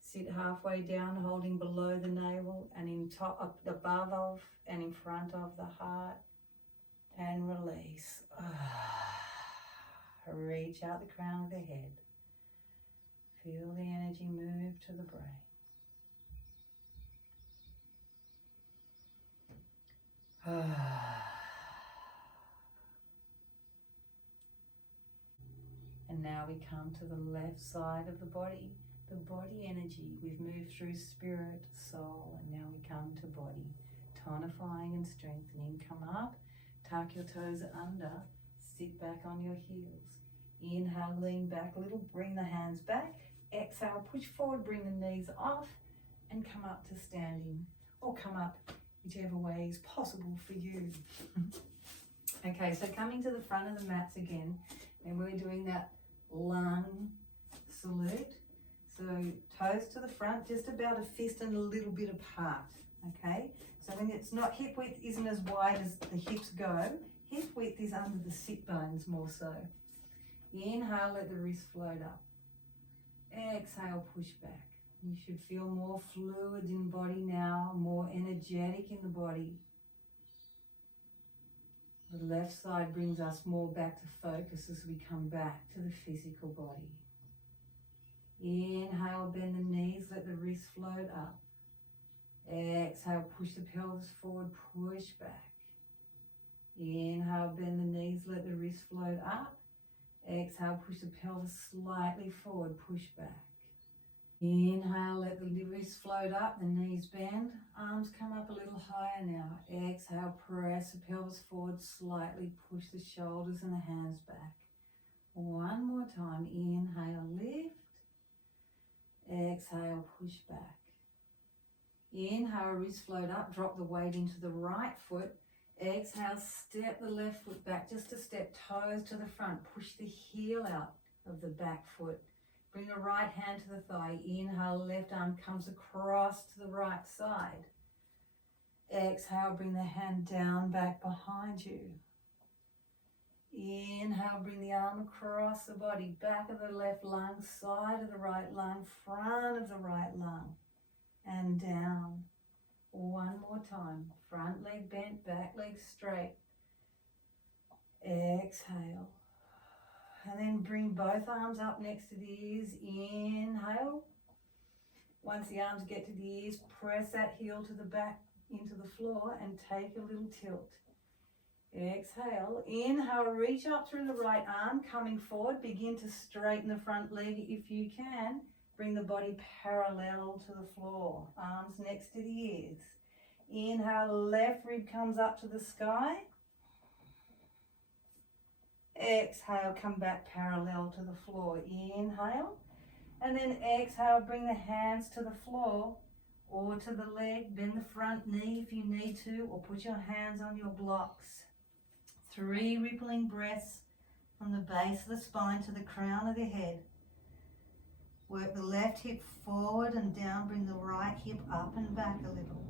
Sit halfway down, holding below the navel and in top, up above of and in front of the heart. And release. Reach out the crown of the head. Feel the energy move to the brain. And now we come to the left side of the body energy. We've moved through spirit, soul, and now we come to body. Tonifying and strengthening. Come up, tuck your toes under, sit back on your heels. Inhale, lean back a little, bring the hands back. Exhale, push forward, bring the knees off, and come up to standing, or come up whichever way is possible for you. Okay, so coming to the front of the mats again, and we're doing that lung salute. So toes to the front, just about a fist and a little bit apart, okay? So when it's not, hip width isn't as wide as the hips go, hip width is under the sit bones more so. Inhale, let the wrist float up. Exhale, push back. You should feel more fluid in body now, more energetic in the body. The left side brings us more back to focus as we come back to the physical body. Inhale, bend the knees, let the wrist float up. Exhale, push the pelvis forward, push back. Inhale, bend the knees, let the wrist float up. Exhale, push the pelvis slightly forward, push back. Inhale, let the wrist float up, the knees bend, arms come up a little higher now. Exhale, press the pelvis forward slightly, push the shoulders and the hands back. One more time. Inhale, lift. Exhale, push back. Inhale, wrist float up, drop the weight into the right foot. Exhale, step the left foot back just a step, toes to the front. Push the heel out of the back foot. Bring the right hand to the thigh. Inhale, left arm comes across to the right side. Exhale, bring the hand down, back behind you. Inhale, bring the arm across the body, back of the left lung, side of the right lung, front of the right lung, and down. One more time. Front leg bent, back leg straight. Exhale. And then bring both arms up next to the ears. Inhale. Once the arms get to the ears, press that heel to the back into the floor and take a little tilt. Exhale. Inhale, reach up through the right arm, coming forward. Begin to straighten the front leg if you can. Bring the body parallel to the floor. Arms next to the ears. Inhale, left rib comes up to the sky. Exhale, come back parallel to the floor. Inhale. And then exhale, bring the hands to the floor or to the leg. Bend the front knee if you need to, or put your hands on your blocks. 3 rippling breaths from the base of the spine to the crown of the head. Work the left hip forward and down. Bring the right hip up and back a little.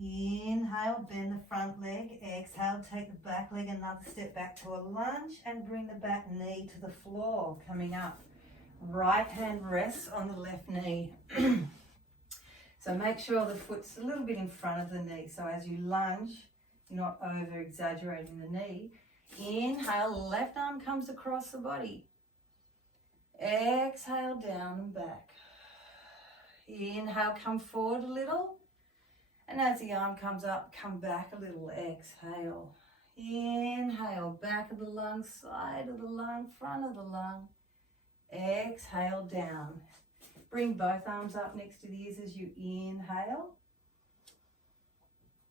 Inhale, bend the front leg. Exhale, take the back leg another step back to a lunge and bring the back knee to the floor. Coming up, right hand rests on the left knee. So make sure the foot's a little bit in front of the knee. So as you lunge, you're not over exaggerating the knee. Inhale, left arm comes across the body. Exhale, down and back. Inhale, come forward a little. And as the arm comes up, come back a little. Exhale. Inhale, back of the lung, side of the lung, front of the lung. Exhale, down. Bring both arms up next to the ears as you inhale.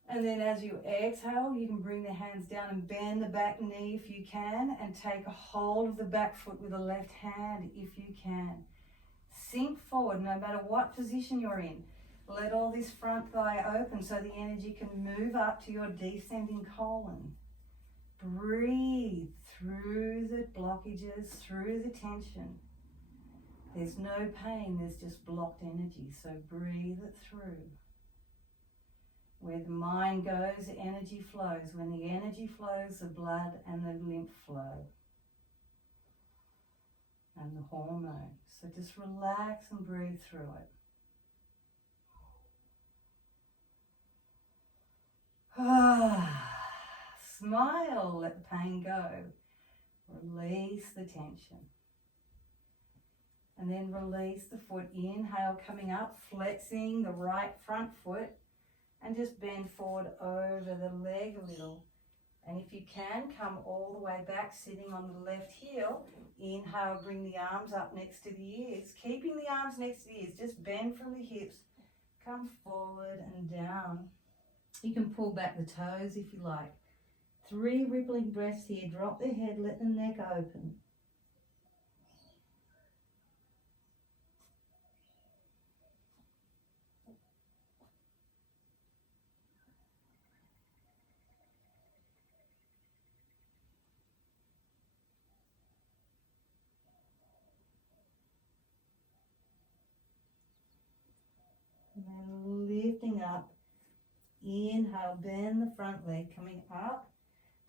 And then as you exhale, you can bring the hands down and bend the back knee if you can, and take a hold of the back foot with the left hand if you can. Sink forward no matter what position you're in. Let all this front thigh open so the energy can move up to your descending colon. Breathe through the blockages, through the tension. There's no pain, there's just blocked energy, so breathe it through. Where the mind goes, energy flows. When the energy flows, the blood and the lymph flow. And the hormones. So just relax and breathe through it. Smile, let the pain go. Release the tension. And then release the foot. Inhale, coming up, flexing the right front foot. And just bend forward over the leg a little. And if you can, come all the way back, sitting on the left heel. Inhale, bring the arms up next to the ears. Keeping the arms next to the ears, just bend from the hips. Come forward and down. You can pull back the toes if you like. 3 rippling breaths here. Drop the head, let the neck open. And then lifting up. Inhale, bend the front leg, coming up.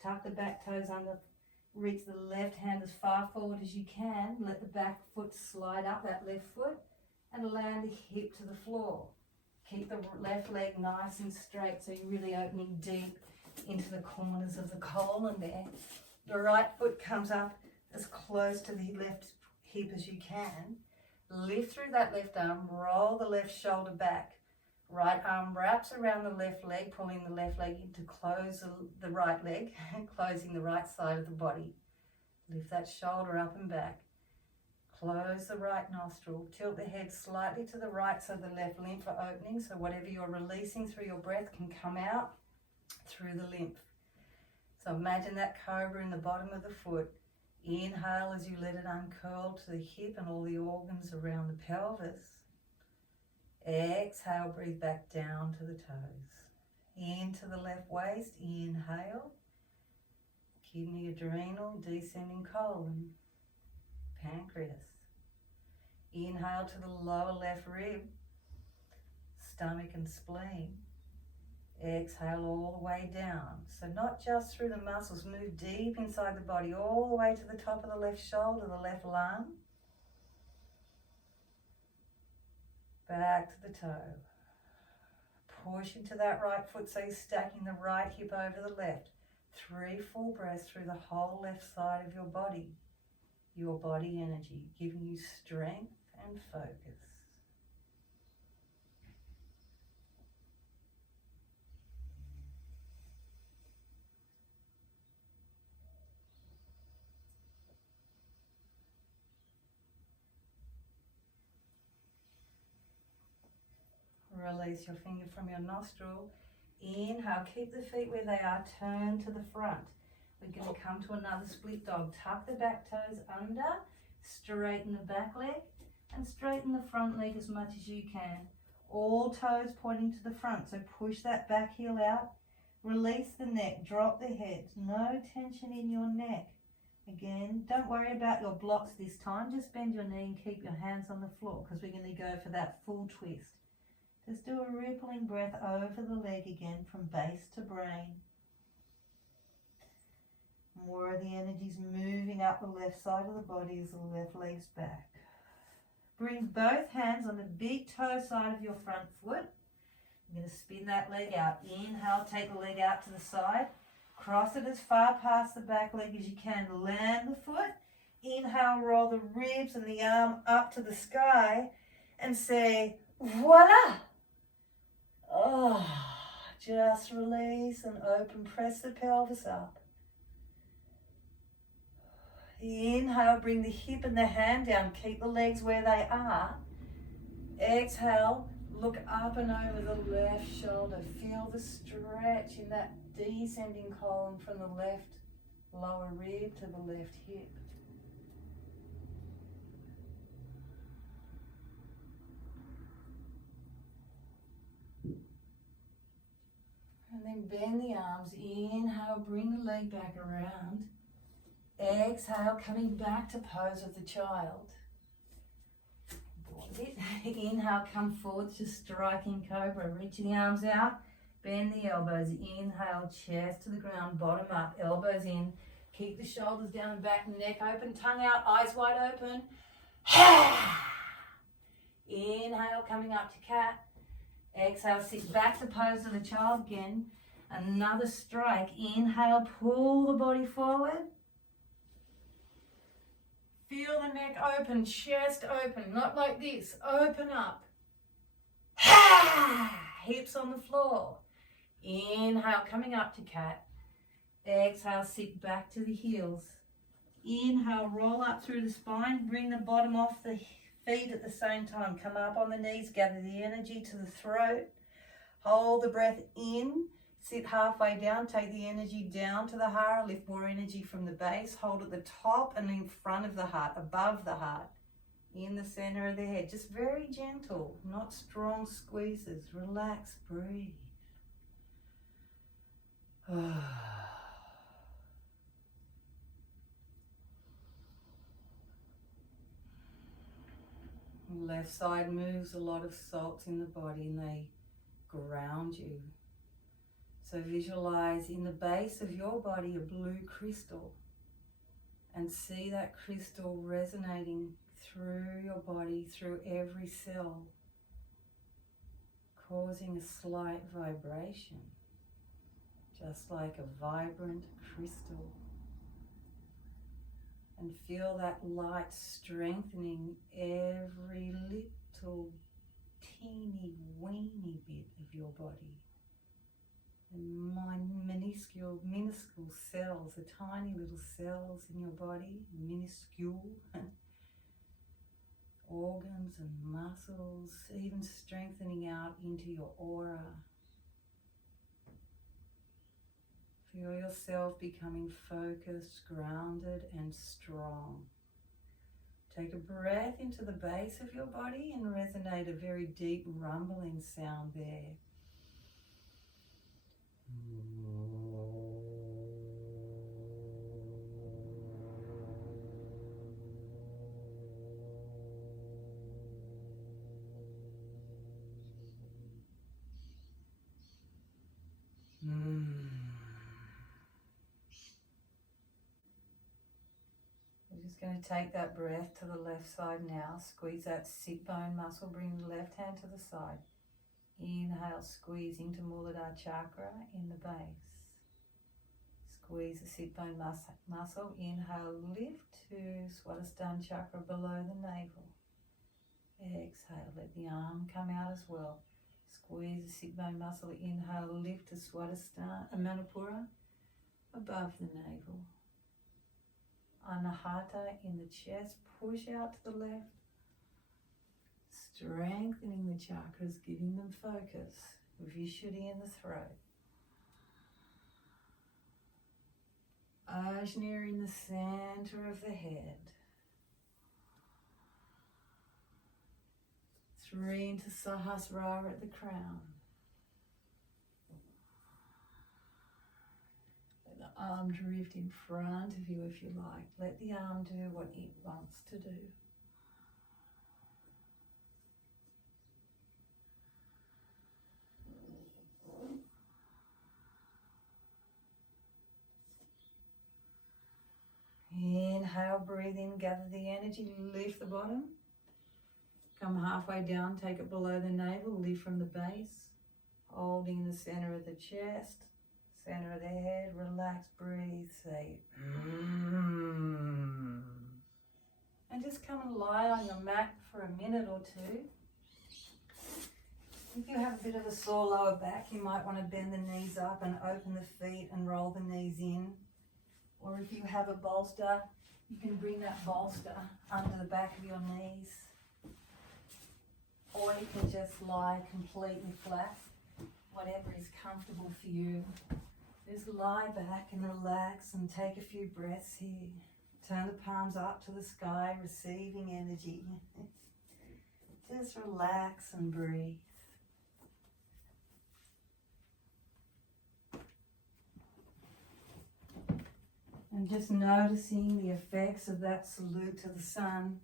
Tuck the back toes under. Reach the left hand as far forward as you can. Let the back foot slide up, that left foot, and land the hip to the floor. Keep the left leg nice and straight, so you're really opening deep into the corners of the colon there. The right foot comes up as close to the left hip as you can. Lift through that left arm, roll the left shoulder back. Right arm wraps around the left leg, pulling the left leg in to close the right leg, closing the right side of the body. Lift that shoulder up and back. Close the right nostril. Tilt the head slightly to the right so the left lymph are opening, so whatever you're releasing through your breath can come out through the lymph. So imagine that cobra in the bottom of the foot. Inhale as you let it uncurl to the hip and all the organs around the pelvis. Exhale, breathe back down to the toes. Into the left waist, inhale. Kidney, adrenal, descending colon, pancreas. Inhale to the lower left rib, stomach and spleen. Exhale all the way down. So not just through the muscles, move deep inside the body, all the way to the top of the left shoulder, the left lung. Back to the toe. Push into that right foot, so you're stacking the right hip over the left. 3 full breaths through the whole left side of your body energy, giving you strength and focus. Release your finger from your nostril. Inhale, keep the feet where they are, turn to the front. We're going to come to another split dog. Tuck the back toes under, straighten the back leg, and straighten the front leg as much as you can. All toes pointing to the front, so push that back heel out. Release the neck, drop the head. No tension in your neck. Again, don't worry about your blocks this time. Just bend your knee and keep your hands on the floor because we're going to go for that full twist. Just do a rippling breath over the leg again from base to brain. More of the energy's moving up the left side of the body as the left leg's back. Bring both hands on the big toe side of your front foot. You're going to spin that leg out. Inhale, take the leg out to the side. Cross it as far past the back leg as you can. Land the foot. Inhale, roll the ribs and the arm up to the sky and say, voila! Oh, just release and open. Press the pelvis up. Inhale, bring the hip and the hand down. Keep the legs where they are. Exhale, look up and over the left shoulder. Feel the stretch in that descending column from the left lower rib to the left hip. And then bend the arms. Inhale, bring the leg back around. Exhale, coming back to pose of the child. Inhale, come forward to striking cobra. Reach the arms out, bend the elbows. Inhale, chest to the ground, bottom up, elbows in. Keep the shoulders down and back, neck open, tongue out, eyes wide open. Inhale, coming up to cat. Exhale, sit back to pose of the child again. Another strike. Inhale, pull the body forward. Feel the neck open, chest open, not like this. Open up. Hips on the floor. Inhale, coming up to cat. Exhale, sit back to the heels. Inhale, roll up through the spine. Bring the bottom off the feet at the same time. Come up on the knees, gather the energy to the throat. Hold the breath in. Sit halfway down, take the energy down to the heart, lift more energy from the base, hold at the top and in front of the heart, above the heart, in the center of the head. Just very gentle, not strong squeezes. Relax, breathe. Left side moves a lot of salts in the body and they ground you. So visualize in the base of your body a blue crystal and see that crystal resonating through your body, through every cell, causing a slight vibration, just like a vibrant crystal. And feel that light strengthening every little teeny weeny bit of your body. And minuscule cells, the tiny little cells in your body, minuscule, organs and muscles, even strengthening out into your aura. Feel yourself becoming focused, grounded and strong. Take a breath into the base of your body and resonate a very deep rumbling sound there. We're just going to take that breath to the left side now. Squeeze that sit bone muscle. Bring the left hand to the side. Inhale, squeeze into Muladhara chakra in the base. Squeeze the sit bone muscle. Inhale, lift to Swadhisthana chakra below the navel. Exhale, let the arm come out as well. Squeeze the sit bone muscle. Inhale, lift to Swadhisthana Manipura above the navel. Anahata in the chest, push out to the left, strengthening the chakras, giving them focus. Vishuddhi in the throat. Ajna in the center of the head. 3 into Sahasrara at the crown. Let the arm drift in front of you if you like. Let the arm do what it wants to do. Inhale, breathe in, gather the energy, lift the bottom. Come halfway down, take it below the navel, lift from the base. Holding the center of the chest, center of the head, relax, breathe, say And just come and lie on your mat for a minute or two. If you have a bit of a sore lower back, you might want to bend the knees up and open the feet and roll the knees in. Or if you have a bolster, you can bring that bolster under the back of your knees. Or you can just lie completely flat, whatever is comfortable for you. Just lie back and relax and take a few breaths here. Turn the palms up to the sky, receiving energy. Just relax and breathe. And just noticing the effects of that salute to the sun.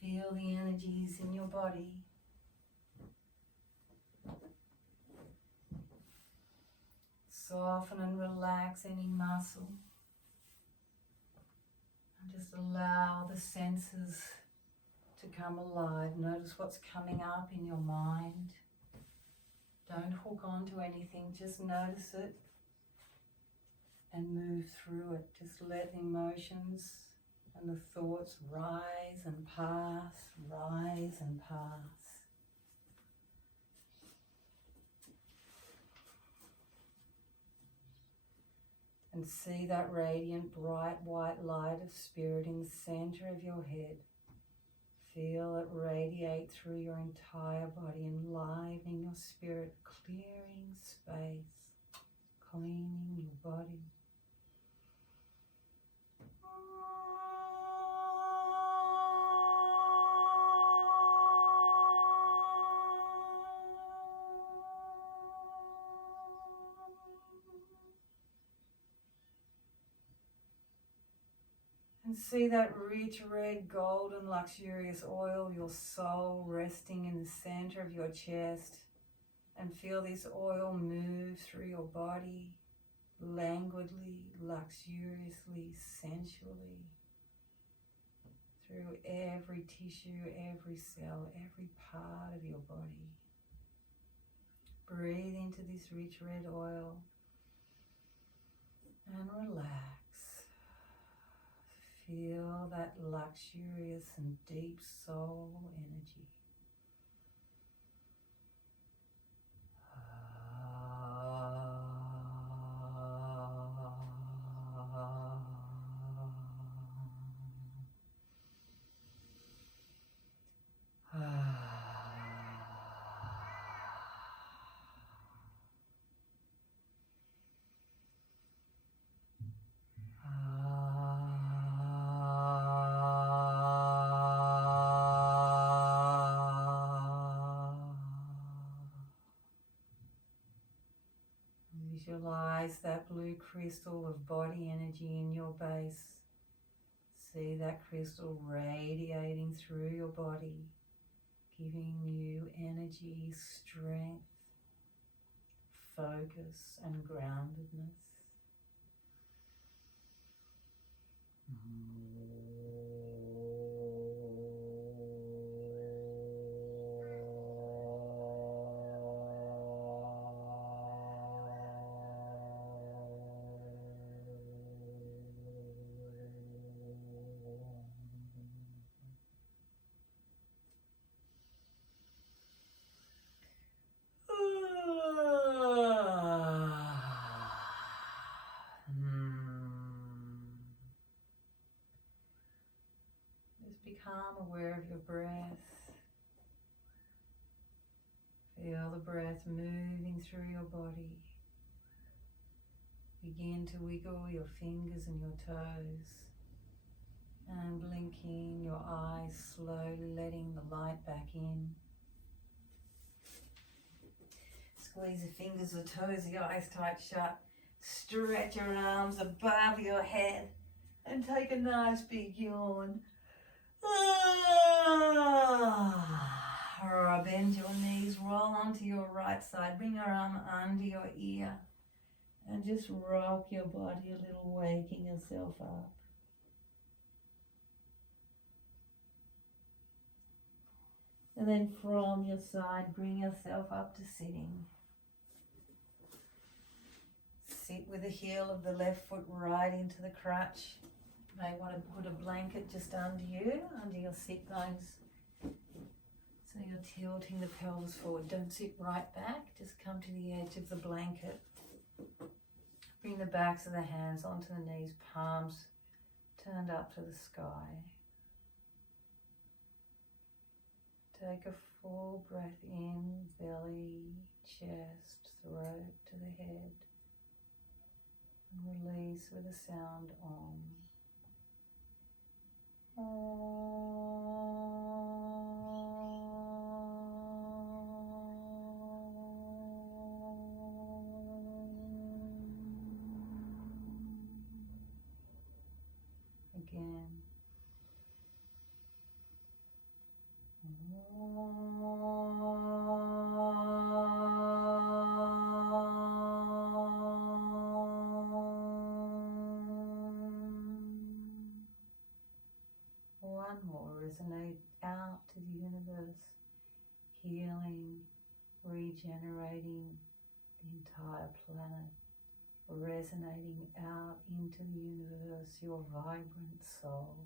Feel the energies in your body. Soften and relax any muscle. And just allow the senses to come alive. Notice what's coming up in your mind. Don't hook on to anything, just notice it. And move through it. Just let the emotions and the thoughts rise and pass, rise and pass. And see that radiant, bright, white light of spirit in the center of your head. Feel it radiate through your entire body, enlivening your spirit, clearing space, cleaning your body. And see that rich red, golden, luxurious oil, your soul resting in the center of your chest. And feel this oil move through your body, languidly, luxuriously, sensually. Through every tissue, every cell, every part of your body. Breathe into this rich red oil and relax. Feel that luxurious and deep soul energy. Visualize that blue crystal of body energy in your base. See that crystal radiating through your body, giving you energy, strength, focus, and groundedness. Just become aware of your breath. Feel the breath moving through your body. Begin to wiggle your fingers and your toes. And blinking your eyes, slowly letting the light back in. Squeeze the fingers or toes, the eyes tight shut. Stretch your arms above your head and take a nice big yawn. Bend your knees, roll onto your right side, bring your arm under your ear and just rock your body a little, waking yourself up. And then from your side, bring yourself up to sitting. Sit with the heel of the left foot right into the crutch. You may want to put a blanket just under you, under your sit bones. So you're tilting the pelvis forward. Don't sit right back, just come to the edge of the blanket. Bring the backs of the hands onto the knees, palms turned up to the sky. Take a full breath in, belly, chest, throat to the head. And release with a sound Om. Again. One more, resonate out to the universe, healing, regenerating the entire planet, resonating out into the universe, your vibrant soul.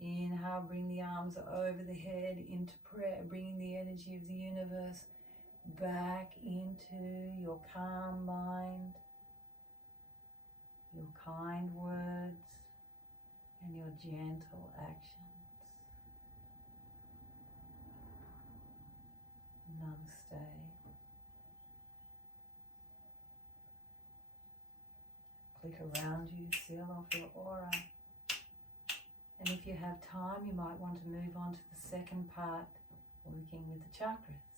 Inhale, bring the arms over the head into prayer, bringing the energy of the universe back into your calm mind, your kind words, and your gentle actions. Namaste. Click around you, seal off your aura. And if you have time, you might want to move on to the second part, working with the chakras.